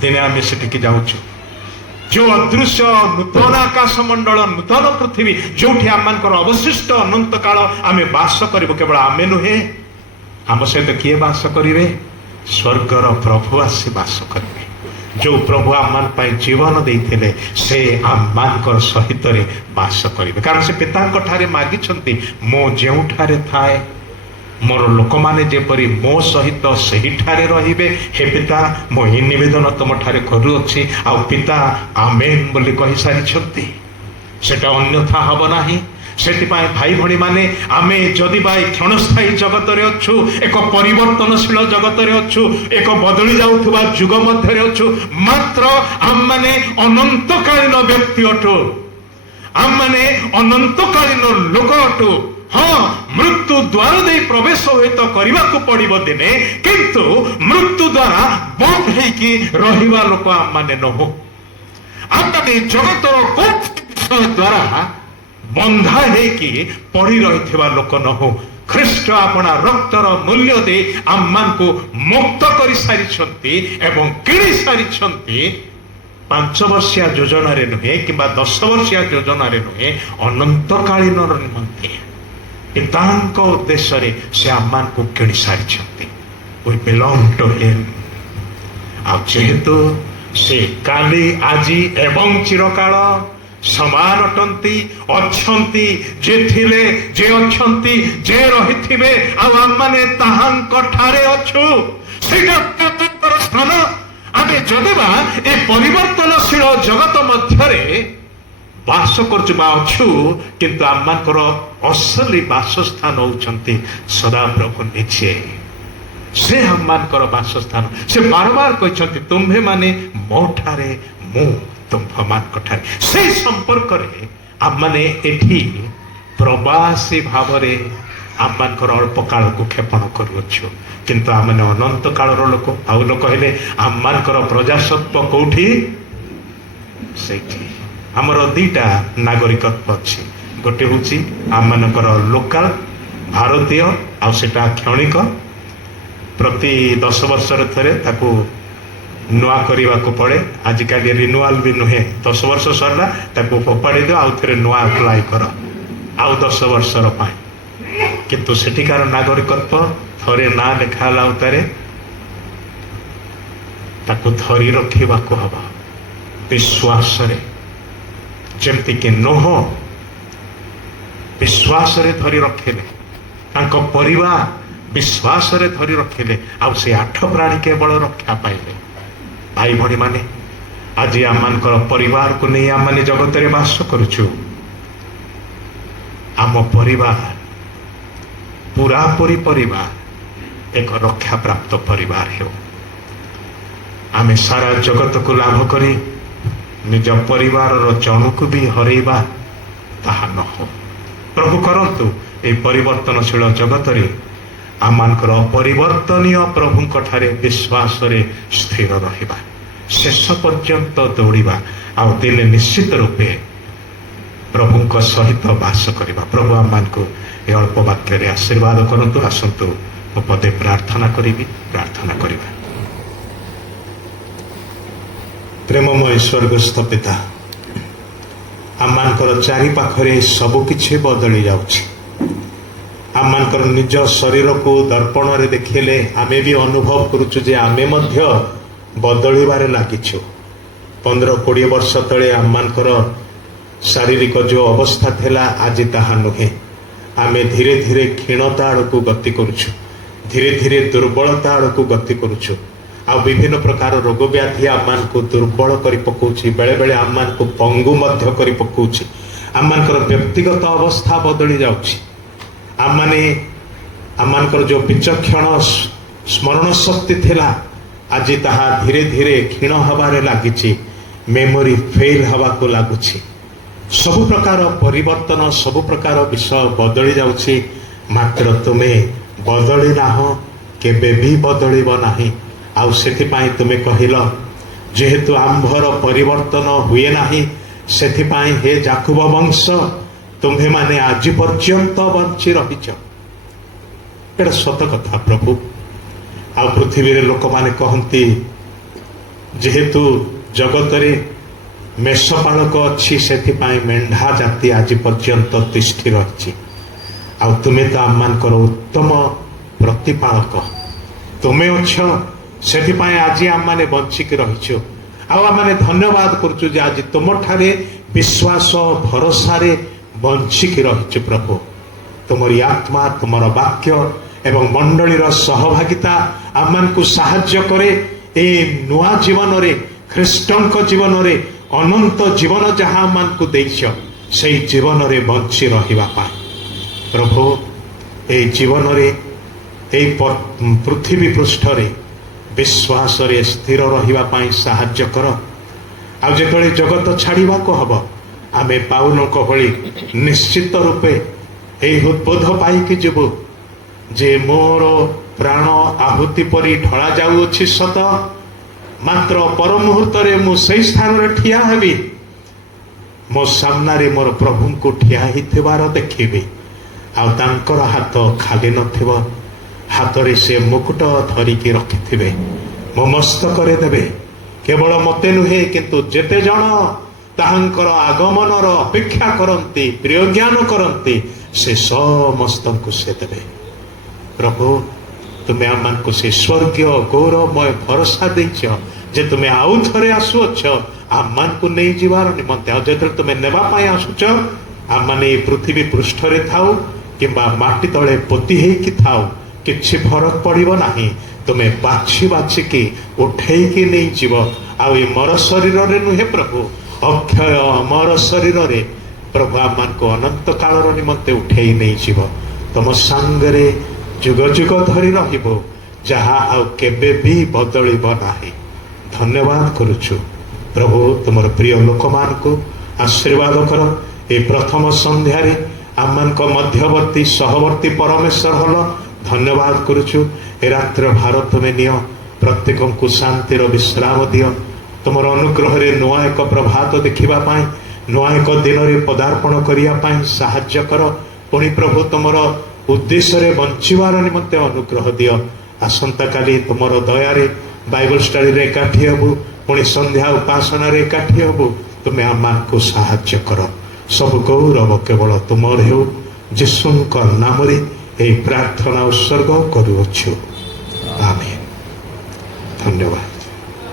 দিনে আমি সেটিকে যাচ্ছু। যে অদৃশ্য নূতন আকাশমণ্ডল, নূতন পৃথিবী, যেটি আমার অবশিষ্ট অনন্ত কাল আমি বাস করব। কেবল আমি নুহে, আম সহিত কিଏ বাস করবে? স্বর্গর প্রভু আসি বাস করবে। যে প্রভু আমার জীবন দিয়ে সে আমার সহিত বাস করবে। কারণ সে পিতাঙ্ক ঠারে মাগিছন্তি, মো যেউঠারে থায়ে মোর লোকমানে যেপরি মো সহিত সেহিঠারে রহিবে। হে পিতা, মো এই নিবেদন তোমাঠারে করুଅছি। আউ পিতা আমেন বলি কহি সারিছন্তি। সেটা অন্যথা হব ନାହିଁ। ସେଥିପାଇଁ ଭାଇ ଭଉଣୀମାନେ, ଆମେ ଯଦି ବା ଏ କ୍ଷଣସ୍ଥାୟୀ ଜଗତରେ ଅଛୁ, ଏକ ପରିବର୍ତ୍ତନଶୀଳ ଜଗତରେ ଅଛୁ, ଏକ ବଦଳି ଯାଉଥିବା ଯୁଗ ମଧ୍ୟରେ ଅଛୁ, ମାତ୍ର ଆମମାନେ ଅନନ୍ତକାଳୀନ ବ୍ୟକ୍ତି ଅଟୁ, ଆମମାନେ ଅନନ୍ତକାଳୀନ ଲୋକ ଅଟୁ। ହଁ, ମୃତ୍ୟୁ ଦ୍ୱାର ଦେଇ ପ୍ରବେଶ ହୁଏତ କରିବାକୁ ପଡ଼ିବ ଦିନେ, କିନ୍ତୁ ମୃତ୍ୟୁ ଦ୍ୱାରା ବନ୍ଦ ହେଇକି ରହିବା ଲୋକ ଆମମାନେ ନୁହଁ। ଆମମାନେ ଜଗତର କୋଉ ଦ୍ୱାରା ବନ୍ଧା ହେଇକି ପଡ଼ି ରହିଥିବା ଲୋକ ନୁହଁ। ଖ୍ରୀଷ୍ଟ ଆପଣା ରକ୍ତର ମୂଲ୍ୟ ଦେଇ ଆମମାନଙ୍କୁ ମୁକ୍ତ କରିସାରିଛନ୍ତି ଏବଂ କିଣି ସାରିଛନ୍ତି। 5 ବର୍ଷିଆ ଯୋଜନାରେ ନୁହେଁ କିମ୍ବା 10 ବର୍ଷିଆ ଯୋଜନାରେ ନୁହେଁ, ଅନନ୍ତକାଳୀନ ନିମନ୍ତେ ପିତାଙ୍କ ଉଦ୍ଦେଶ୍ୟରେ ସେ ଆମମାନଙ୍କୁ କିଣି ସାରିଛନ୍ତି। we belong to him. ଆଉ ଯେହେତୁ ସେ କାଲି ଆଜି ଏବଂ ଚିରକାଳ ସମାନ ଅଟନ୍ତି, ଅଛନ୍ତି, ଯେ ଥିଲେ, ଯେ ଅଛନ୍ତି, ଯେ ରହିଥିବେ, ଆଉ ଆମମାନେ ତାହାଙ୍କ ଠାରେ ଅଛୁ। ସେଇଟା ତାଙ୍କର ସ୍ଥାନ। ଆମେ ଯଦିବା ଏ ପରିବର୍ତ୍ତନଶୀଳ ଜଗତ ମଧ୍ୟରେ ବାସ କରୁଛୁ ବା ଅଛୁ, କିନ୍ତୁ ଆମମାନଙ୍କର ଅସଲି ବାସସ୍ଥାନ ହେଉଛନ୍ତି ସଦାପ୍ରଭୁ ନିଜେ। ସେ ଆମମାନଙ୍କର ବାସସ୍ଥାନ। ସେ ବାରବାର କହିଛନ୍ତି ତୁମ୍ଭେମାନେ ମୋ ଠାରେ, ମୁଁ ତୁମ୍ଭମାନଙ୍କ ଠାରେ। ସେଇ ସମ୍ପର୍କରେ ଆମମାନେ ଏଠି ପ୍ରବାସୀ ଭାବରେ ଆମମାନଙ୍କର ଅଳ୍ପ କାଳକୁ କ୍ଷେପଣ କରୁଅଛୁ, କିନ୍ତୁ ଆମମାନେ ଅନନ୍ତ କାଳର ଲୋକ। ପାଉଲ କହିଲେ ଆମମାନଙ୍କର ପ୍ରଜାସତ୍ଵ କୋଉଠି? ସେଇଠି। ଆମର ଦିଟା ନାଗରିକତ୍ଵ ଅଛି। ଗୋଟେ ହେଉଛି ଆମମାନଙ୍କର ଲୋକାଲ ଭାରତୀୟ, ଆଉ ସେଟା କ୍ଷଣିକ। ପ୍ରତି 10 ବର୍ଷରେ ଥରେ ତାକୁ ନୂଆ କରିବାକୁ ପଡ଼େ। ଆଜିକାଲି ରିନ୍ୟୁଆଲ ବି ନୁହେଁ, 10 ବର୍ଷ ସରିଲା ତାକୁ ଫୋପାଡ଼ି ଦିଅ, ଆଉ ଥରେ ନୂଆ ଆପ୍ଲାଏ କର ଆଉ 10 ବର୍ଷର ପାଇଁ। କିନ୍ତୁ ସେଠିକାର ନାଗରିକତ୍ଵ ଥରେ ନାଁ ଲେଖା ହେଲା ଉତାରେ ତାକୁ ଧରି ରଖିବାକୁ ହବ ବିଶ୍ୱାସରେ। ଯେମିତିକି ନୋହ ବିଶ୍ୱାସରେ ଧରି ରଖିଲେ, ତାଙ୍କ ପରିବାର ବିଶ୍ୱାସରେ ଧରି ରଖିଲେ, ଆଉ ସେ 8 ପ୍ରାଣୀ କେବଳ ରକ୍ଷା ପାଇଲେ। ଭାଇ ଭଉଣୀମାନେ, ଆଜି ଆମମାନଙ୍କର ପରିବାରକୁ ନେଇ ଆମମାନେ ଜଗତରେ ବାସ କରୁଛୁ। ଆମ ପରିବାର ପୁରାପୁରି ପରିବାର ଏକ ରକ୍ଷାପ୍ରାପ୍ତ ପରିବାର ହେଉ। ଆମେ ସାରା ଜଗତକୁ ଲାଭ କରି ନିଜ ପରିବାରର ଜଣକୁ ବି ହରେଇବା, ତାହା ନ ହଉ। ପ୍ରଭୁ କରନ୍ତୁ ଏହି ପରିବର୍ତ୍ତନଶୀଳ ଜଗତରେ ଆମମାନଙ୍କର ଅପରିବର୍ତ୍ତନୀୟ ପ୍ରଭୁଙ୍କ ଠାରେ ବିଶ୍ୱାସରେ ସ୍ଥିର ରହିବା, ଶେଷ ପର୍ଯ୍ୟନ୍ତ ଦୌଡ଼ିବା, ଆଉ ଦିନେ ନିଶ୍ଚିତ ରୂପେ ପ୍ରଭୁଙ୍କ ସହିତ ବାସ କରିବା। ପ୍ରଭୁ ଆମମାନଙ୍କୁ ଏ ଅଳ୍ପ ବାକ୍ୟରେ ଆଶୀର୍ବାଦ କରନ୍ତୁ। ଆସନ୍ତୁ ମୁଁ ପଦେ ପ୍ରାର୍ଥନା କରିବି। ପ୍ରାର୍ଥନା କରିବା। ପ୍ରେମମୟ ସ୍ୱର୍ଗସ୍ଥ ପିତା, ଆମମାନଙ୍କର ଚାରିପାଖରେ ସବୁକିଛି ବଦଳି ଯାଉଛି। ଆମମାନଙ୍କର ନିଜ ଶରୀରକୁ ଦର୍ପଣରେ ଦେଖିଲେ ଆମେ ବି ଅନୁଭବ କରୁଛୁ ଯେ ଆମେ ମଧ୍ୟ ବଦଳିବାରେ ଲାଗିଛୁ। 15-20 ବର୍ଷ ତଳେ ଆମମାନଙ୍କର ଶାରୀରିକ ଯେଉଁ ଅବସ୍ଥା ଥିଲା, ଆଜି ତାହା ନୁହେଁ। ଆମେ ଧୀରେ ଧୀରେ କ୍ଷୀଣତା ଆଡ଼କୁ ଗତି କରୁଛୁ, ଧୀରେ ଧୀରେ ଦୁର୍ବଳତା ଆଡ଼କୁ ଗତି କରୁଛୁ। ଆଉ ବିଭିନ୍ନ ପ୍ରକାର ରୋଗ ବ୍ୟାଧି ଆମମାନଙ୍କୁ ଦୁର୍ବଳ କରି ପକାଉଛି, ବେଳେବେଳେ ଆମମାନଙ୍କୁ ପଙ୍ଗୁ ମଧ୍ୟ କରି ପକାଉଛି। ଆମମାନଙ୍କର ବ୍ୟକ୍ତିଗତ ଅବସ୍ଥା ବଦଳି ଯାଉଛି। ଆମମାନଙ୍କର ଯେଉଁ ବିଚକ୍ଷଣ ସ୍ମରଣ ଶକ୍ତି ଥିଲା, ଆଜି ତାହା ଧୀରେ ଧୀରେ କ୍ଷୀଣ ହେବାରେ ଲାଗିଛି, ମେମୋରି ଫେଲ୍ ହେବାକୁ ଲାଗୁଛି। ସବୁ ପ୍ରକାର ପରିବର୍ତ୍ତନ, ସବୁ ପ୍ରକାର ବିଷୟ ବଦଳି ଯାଉଛି, ମାତ୍ର ତୁମେ ବଦଳି ନାହଁ, କେବେ ବି ବଦଳିବ ନାହିଁ। ଆଉ ସେଥିପାଇଁ ତୁମେ କହିଲ, ଯେହେତୁ ଆମ୍ଭର ପରିବର୍ତ୍ତନ ହୁଏ ନାହିଁ, ସେଥିପାଇଁ ହେ ଯାକୁବ ବଂଶ ତୁମ୍ଭେମାନେ ଆଜି ପର୍ଯ୍ୟନ୍ତ ବଞ୍ଚି ରହିଛ। ଏଇଟା ସତ କଥା ପ୍ରଭୁ। ଆଉ ପୃଥିବୀରେ ଲୋକମାନେ କହନ୍ତି, ଯେହେତୁ ଜଗତରେ ମେଷପାଳକ ଅଛି, ସେଥିପାଇଁ ମେଣ୍ଢା ଜାତି ଆଜି ପର୍ଯ୍ୟନ୍ତ ତିଷ୍ଠି ରହିଛି। ଆଉ ତୁମେ ତ ଆମମାନଙ୍କର ଉତ୍ତମ ପ୍ରତିପାଳକ। ତୁମେ ଅଛ, ସେଥିପାଇଁ ଆଜି ଆମମାନେ ବଞ୍ଚିକି ରହିଛୁ। ଆଉ ଆମମାନେ ଧନ୍ୟବାଦ କରୁଛୁ ଯେ ଆଜି ତୁମଠାରେ ବିଶ୍ୱାସ ଭରସାରେ ବଞ୍ଚିକି ରହିଛୁ। ପ୍ରଭୁ, ତୁମରି ଆତ୍ମା, ତୁମର ବାକ୍ୟ ଏବଂ ମଣ୍ଡଳୀର ସହଭାଗିତା ଆମମାନଙ୍କୁ ସାହାଯ୍ୟ କରେ ଏ ନୂଆ ଜୀବନରେ, ଖ୍ରୀଷ୍ଟଙ୍କ ଜୀବନରେ, ଅନନ୍ତ ଜୀବନ ଯାହା ଆମମାନଙ୍କୁ ଦେଇଛ, ସେଇ ଜୀବନରେ ବଞ୍ଚି ରହିବା ପାଇଁ। ପ୍ରଭୁ, এই ଜୀବନରେ, এই ପୃଥିବୀ ପୃଷ୍ଠରେ ବିଶ୍ୱାସରେ ସ୍ଥିର ରହିବା ପାଇଁ ସାହାଯ୍ୟ କର। ଆଉ ଯେତେବେଳେ ଜଗତ ଛାଡ଼ିବାକୁ ହବ, ଆମେ ପାଉଲଙ୍କ ଭଳି ନିଶ୍ଚିତ ରୂପେ ଏହି ଉଦ୍ବୋଧ ପାଇକି ଯିବୁ ଯେ ମୋର ପ୍ରାଣ ଆହୁତି ପରି ଢଳା ଯାଉଅଛି ସତ, ମାତ୍ର ପର ମୁହୂର୍ତ୍ତରେ ମୁଁ ସେହି ସ୍ଥାନରେ ଠିଆ ହେବି, ମୋ ସାମ୍ନାରେ ମୋର ପ୍ରଭୁଙ୍କୁ ଠିଆ ହେଇଥିବାର ଦେଖିବି। ଆଉ ତାଙ୍କର ହାତ ଖାଲି ନଥିବ, ହାତରେ ସେ ମୁକୁଟ ଧରିକି ରଖିଥିବେ, ମୋ ମସ୍ତକରେ ଦେବେ। କେବଳ ମୋତେ ନୁହେଁ, କିନ୍ତୁ ଯେତେ ଜଣ ତାହାଙ୍କର ଆଗମନର ଅପେକ୍ଷା କରନ୍ତି, ପ୍ରିୟ ଜ୍ଞାନ କରନ୍ତି, ସେ ସମସ୍ତଙ୍କୁ ସେ ଦେବେ। ପ୍ରଭୁ, ତୁମେ ଆମମାନଙ୍କୁ ସେ ସ୍ୱର୍ଗୀୟ ଗୌରବମୟ ଭରସା ଦେଇଛ ଯେ ତୁମେ ଆଉ ଥରେ ଆସୁଅଛ ଆମମାନଙ୍କୁ ନେଇଯିବାର ନିମନ୍ତେ। ଆଉ ଯେତେବେଳେ ତୁମେ ନେବା ପାଇଁ ଆସୁଛ, ଆମମାନେ ଏ ପୃଥିବୀ ପୃଷ୍ଠରେ ଥାଉ କିମ୍ବା ମାଟି ତଳେ ପୋତି ହେଇକି ଥାଉ, କିଛି ଫରକ ପଡ଼ିବ ନାହିଁ। ତୁମେ ବାଛି ବାଛିକି ଉଠେଇକି ନେଇଯିବ। ଆଉ ଏ ମର ଶରୀରରେ ନୁହେଁ ପ୍ରଭୁ, ଅକ୍ଷୟ ଅମର ଶରୀରରେ ପ୍ରଭୁ ଆମମାନଙ୍କୁ ଅନନ୍ତ କାଳର ନିମନ୍ତେ ଉଠେଇ ନେଇଯିବ। ତମ ସାଙ୍ଗରେ ଯୁଗ ଯୁଗ ଧରି ରହିବ, ଯାହା ଆଉ କେବେ ବି ବଦଳିବ ନାହିଁ। ଧନ୍ୟବାଦ କରୁଛୁ ପ୍ରଭୁ। ତୁମର ପ୍ରିୟ ଲୋକମାନଙ୍କୁ ଆଶୀର୍ବାଦ କର। ଏ ପ୍ରଥମ ସନ୍ଧ୍ୟାରେ ଆମମାନଙ୍କ ମଧ୍ୟବର୍ତ୍ତୀ ସହବର୍ତ୍ତୀ ପରମେଶ୍ୱର ହଲ ଧନ୍ୟବାଦ କରୁଛୁ। ଏ ରାତ୍ର ଭାର ତୁମେ ନିଅ, ପ୍ରତ୍ୟେକଙ୍କୁ ଶାନ୍ତିର ବିଶ୍ରାମ ଦିଅ। ତୁମର ଅନୁଗ୍ରହରେ ନୂଆ ଏକ ପ୍ରଭାତ ଦେଖିବା ପାଇଁ, ନୂଆ ଏକ ଦିନରେ ପଦାର୍ପଣ କରିବା ପାଇଁ ସାହାଯ୍ୟ କର। ପୁଣି ପ୍ରଭୁ ତୁମର ଉଦ୍ଦେଶ୍ୟରେ ବଞ୍ଚିବାର ନିମନ୍ତେ ଅନୁଗ୍ରହ ଦିଅ। ଆସନ୍ତାକାଲି ତୁମର ଦୟାରେ ବାଇବଲ ଷ୍ଟଡିରେ ଏକାଠି ହେବୁ, ପୁଣି ସନ୍ଧ୍ୟା ଉପାସନାରେ ଏକାଠି ହେବୁ। ତୁମେ ଆମମାନଙ୍କୁ ସାହାଯ୍ୟ କର। ସବୁ ଗୌରବ କେବଳ ତୁମର ହେଉ। ଯୀଶୁଙ୍କ ନାମରେ ଏହି ପ୍ରାର୍ଥନା ଉତ୍ସର୍ଗ କରୁଅଛୁ। ଆମେନ୍। ଧନ୍ୟବାଦ।